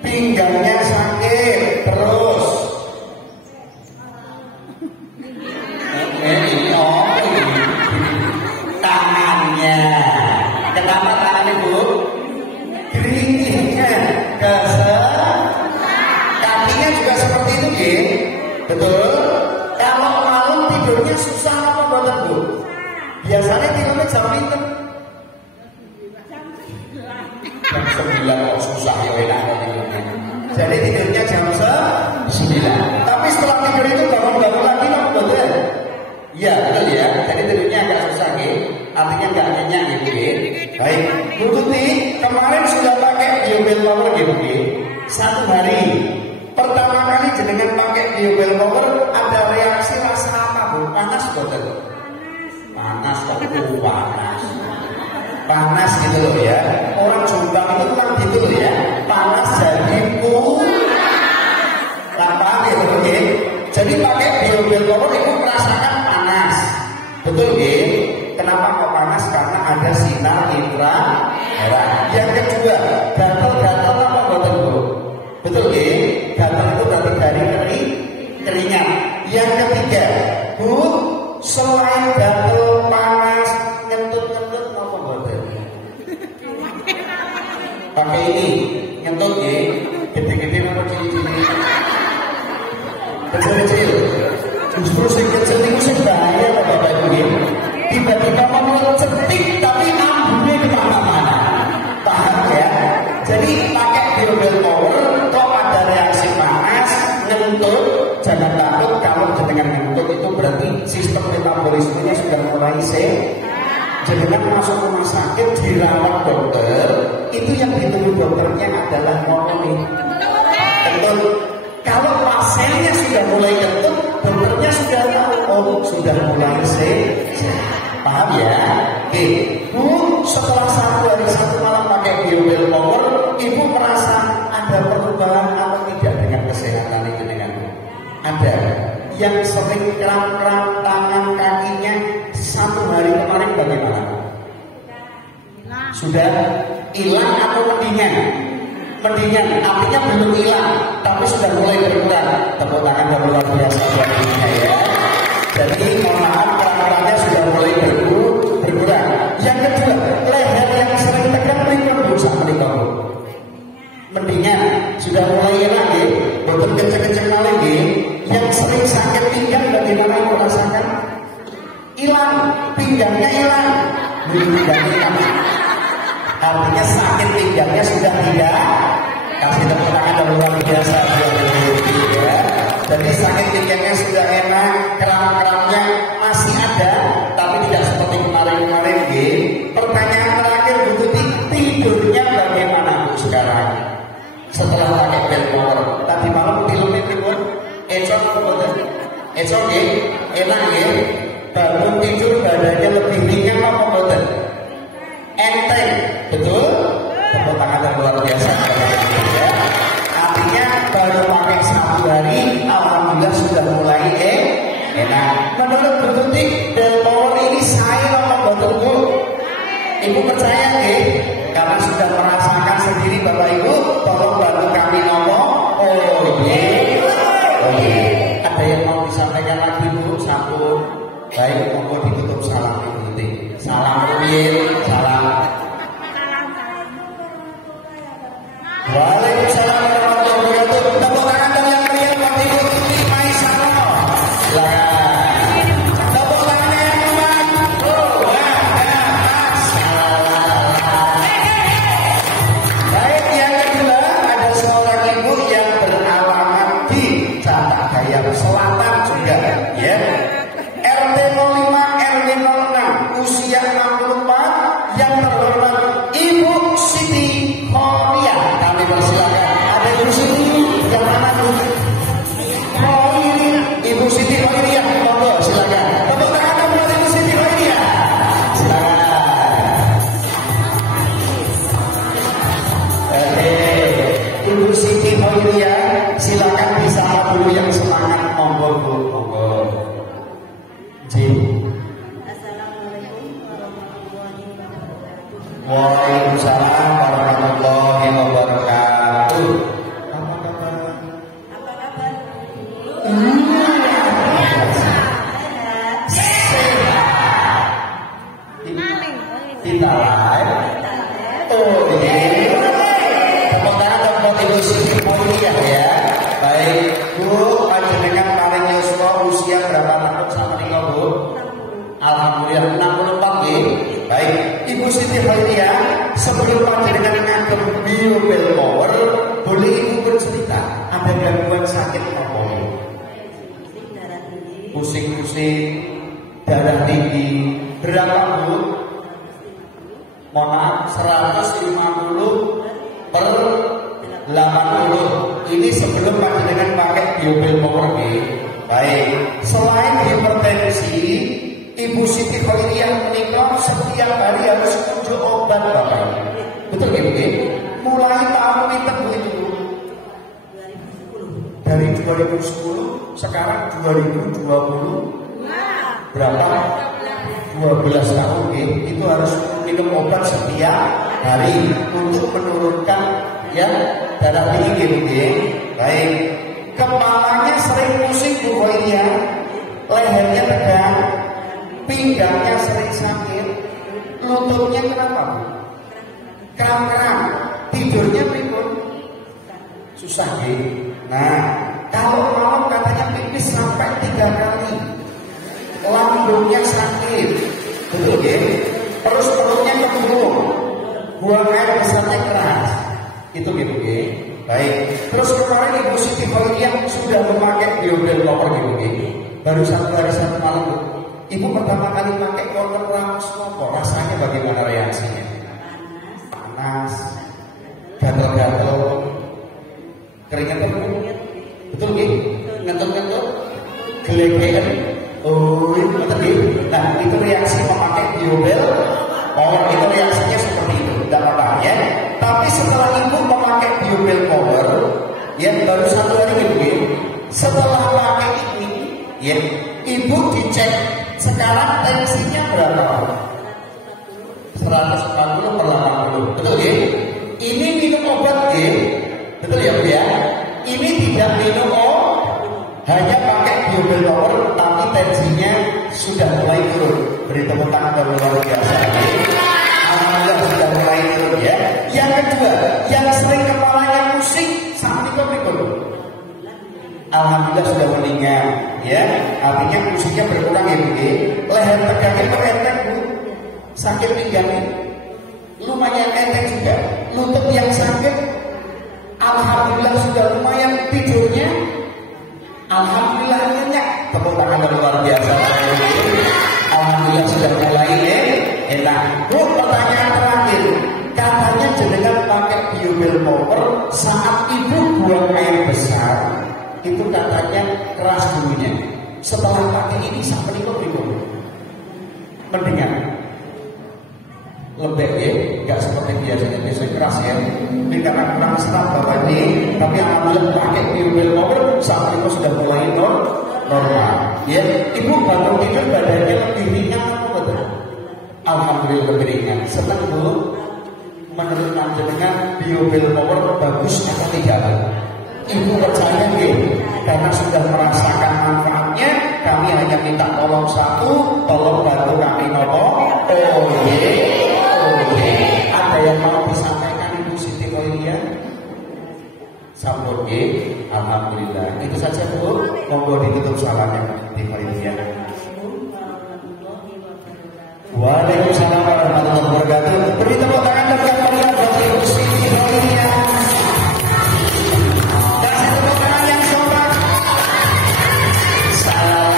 pinggangnya sakit. Terus tangannya. Kenapa tangannya Bu? Keringnya kakinya juga seperti itu G. Betul? Kalau malam tidurnya susah apa buatan Bu? Biasanya tidurnya jam itu jam 9 kok susah ya enak. Jadi tidurnya jam 9. Tapi setelah tidur itu bangun-bangun lagi loh, betul? Iya betul ya. Jadi tidurnya agak susah gitu. Artinya nggak nyenyak gitu. Baik, Bu Tuti kemarin sudah pakai biobel power gitu. Satu hari pertama kali jenengan pakai biobel power ada reaksi rasa apa Bu? Panas betul? Panas kok panas. Panas gitu loh ya. Orang Jombang itu kan gitu loh ya. Panas jadi paham ya oke. Jadi pakai biobel power itu merasakan panas. Betul ya? Kenapa kok panas? Karena ada sinar inframerah. Yang kedua, gatal-gatal apa betul Bu? Betul ya? Gatal itu berarti dari keringat. Yang ketiga, Bu, selain gatal panas, ngentut-ngentut apa betul? Pakai ini, ngentut ya, gede-gede apa cili-cili? Kecil-kecil. Justru sing kecil itu sing bahaya apa Bapak Ibu? Tiba-tiba mau cetik tapi ambune kemana-mana. Paham ya? Jadi pakai biobel power kok ada reaksi panas, ngentut, jangan takut kalau dengan ngentut itu berarti sistem metabolismenya sudah mulai Jangan masuk rumah sakit dirawat dokter, itu yang ditunggu dokternya adalah nih. Betul. Kalau pasiennya sudah mulai kentut, dokternya sudah tahu, oh sudah mulai paham ya? Oke, Bu, setelah 1 hari 1 malam pakai biobel power, Ibu merasa ada perubahan atau tidak dengan kesehatan itu dengan ada yang sering kram-kram tangan kakinya 1 hari kemarin bagaimana? Sudah hilang atau mendingan? Mendingan, artinya belum hilang, tapi sudah mulai berkurang. Tepuk tangan yang luar biasa buat dirinya ya. Jadi mohon maaf, kram-kramnya sudah mulai berkurang. Yang kedua, leher yang sering tegang mendingan berusaha mendingan. Mendingan, sudah mulai hilang ya. Betul kenceng-kenceng lagi. Yang sering sakit pinggang bagaimana Ibu rasakan? Hilang, pinggangnya hilang. Pinggangnya hilang. Artinya sakit pinggangnya sudah tidak. Kasih tepuk tangan yang luar biasa ya. Jadi sakit pinggangnya sudah enak, kram-kramnya masih ada, tapi tidak seperti kemarin-kemarin gitu. Pertanyaan terakhir Bu Tuti, tidurnya bagaimana Bu sekarang? Setelah pakai bel power, tadi malam filmnya pun ecok betul, ecok ya, enak ya. Bangun tidur badannya lebih ringan apa betul? Enteng, betul? Tepuk tangan yang luar biasa ya. Artinya baru pakai 1 hari, alhamdulillah sudah mulai enak. Menurut Bu Tuti, bel power ini saya apa betul Bu? Ibu percaya deh, karena sudah merasakan sendiri Bapak Ibu, tolong bantu kami ngomong. Oh iya, oh iya. Ada yang mau disampaikan lagi Bu? Satu. Baik, monggo ditutup salam Ibu Tuti. Salam rutin, salam. Waalaikumsalam warahmatullahi wabarakatuh. Tepuk tangan dong yang meriah buat Ibu Tuti Maisaro. Silakan. Tepuk tangan yang kuat. Baik, yang kedua ada seorang ibu yang beralamat di Cata Gayam Selatan juga, ya. RT 05 RW 06 usia 64 yang terhormat Ibu Siti Khoria. Kami persilakan. Assalamualaikum warahmatullahi wabarakatuh. Waalaikumsalam warahmatullahi wabarakatuh. Apa kabar? Apa kabar? Kita live. Oh iya. Tepuk tangan untuk motivasi mulia ya. Baik, Bu, panjenengan paling yuswa usia berapa tahun sama tinggal Bu? Alhamdulillah 64 nggih. Baik, Ibu Siti Khairia, sebelum panjenengan ngagem Biobel Power, boleh Ibu bercerita ada gangguan sakit apa? Pusing-pusing, darah tinggi, berapa Bu? Mohon maaf, 150 per 80. Ini sebelum panjenengan pakai Biobel Power nggih. Baik, selain hipertensi, Ibu Siti Khairia menikah setiap hari harus unjuk obat Bapak. Betul nggih Bu? Mulai tahun pinten Bu itu? 2010. Dari 2010 sekarang 2020 berapa? 12 tahun itu harus minum obat setiap hari untuk menurunkan ya darah tinggi Bu. Baik, kepalanya sering pusing Bu Khairia, lehernya tegang, pinggangnya sering sakit, lututnya kenapa Bu? Kram-kram, tidurnya pripun? Susah nggih. Nah, kalau malam katanya pipis sampai 3 kali, lambungnya sakit, betul ya? Terus perutnya kembung, buang air besarnya keras, itu gitu ya. Baik. Terus kemarin Ibu Siti Khairia sudah memakai Biobel Power gitu ya. Baru 1 hari 1 malam Bu. Ibu pertama kali pakai Power Ramus Power, rasanya bagaimana reaksinya? Panas, gatel-gatel, keringetan, betul nggih? Ngentot-ngentot, gelegean. Oh, itu tadi. Nah, itu reaksi memakai Biobel Power, itu reaksinya seperti itu, tidak apa-apa ya. Tapi setelah Ibu memakai Biobel Power, ya baru 1 hari ini, setelah pakai ini, ya Ibu dicek sekarang tensinya berapa? 140 per 80, betul ya? Ini minum obat ya, betul ya Bu ya? Ini tidak minum obat, hanya pakai Biobel Power, tapi tensinya sudah mulai turun. Beri tepuk tangan yang luar biasa. Alhamdulillah sudah mulai turun ya. Yang kedua, yang sering kepalanya pusing, saat itu pikun. Alhamdulillah sudah meninggal ya. Artinya pusingnya berkurang ya Bu. Leher tegangnya itu enteng Bu. Sakit pinggangnya lumayan enteng juga. Lutut yang sakit, alhamdulillah sudah lumayan. Tidurnya alhamdulillah nyenyak. Tepuk tangan yang luar biasa. Alhamdulillah sudah mulai enak. Bu, pertanyaan terakhir. Katanya jenengan pakai Biobel Power saat Ibu buang air besar, itu katanya keras bunyinya. Setelah pakai ini sampai itu mendengar lembek ya, nggak seperti biasanya keras ya. Ini karena kurang serap Bapak ini, tapi alhamdulillah pakai Biobel Power saat itu sudah mulai normal. Ya, Ibu bangun tidur badannya lebih ringan apa betul? Alhamdulillah lebih ringan. Senang Bu. Menurut panjenengan Biobel Power bagus atau tidak? Ibu percaya nggih? Karena sudah merasakan manfaatnya, kami hanya minta tolong satu, tolong bantu kami nopo. Oh ye. Ada yang mau disampaikan Ibu Siti Khairia? Sampun nggih. Alhamdulillah. Itu saja Bu. Monggo ditutup salahnya Siti Khairia. Waalaikumsalam warahmatullahi wabarakatuh. Beri tepuk tangan yang meriah buat Ibu Siti Khairia. Kasih tepuk tangan yang sobat. Salam.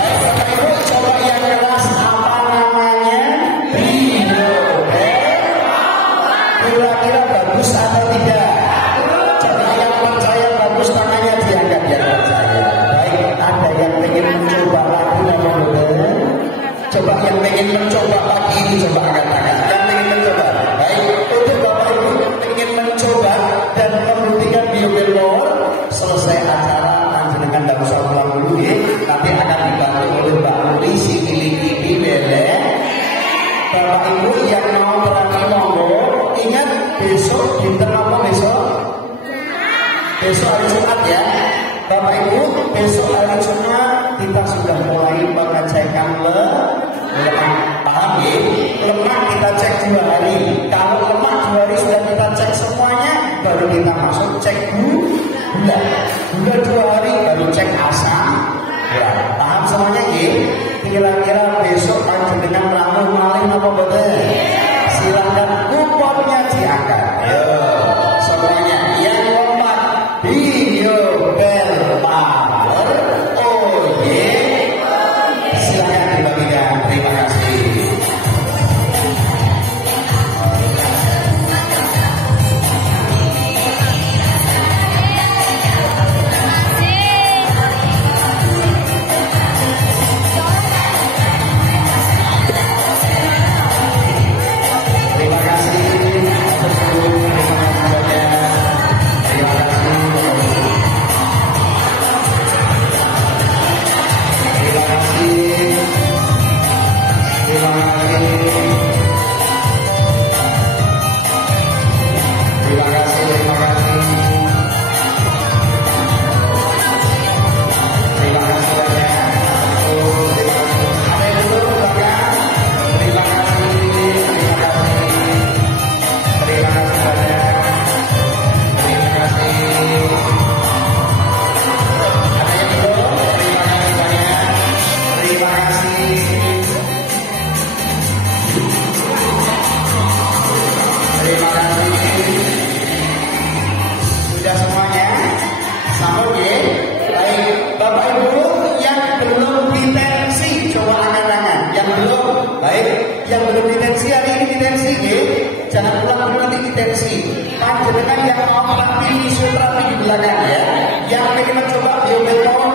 Baik Bapak Ibu, coba yang keras apa namanya? Biobel. Kira-kira bagus atau tidak? Coba yang percaya bagus tangannya diangkat yang percaya. Baik, ada yang ingin mencoba lagi apa betul? Coba yang ingin mencoba lagi ini coba angkat tangan. Yang ingin mencoba. Baik, untuk Bapak Ibu yang ingin mencoba dan membuktikan Biobel Power, selesai acara panjenengan tidak usah pulang dulu ya. intensi. Panjenengan yang mau praktik fisioterapi di belakang ya, yang ingin mencoba biometron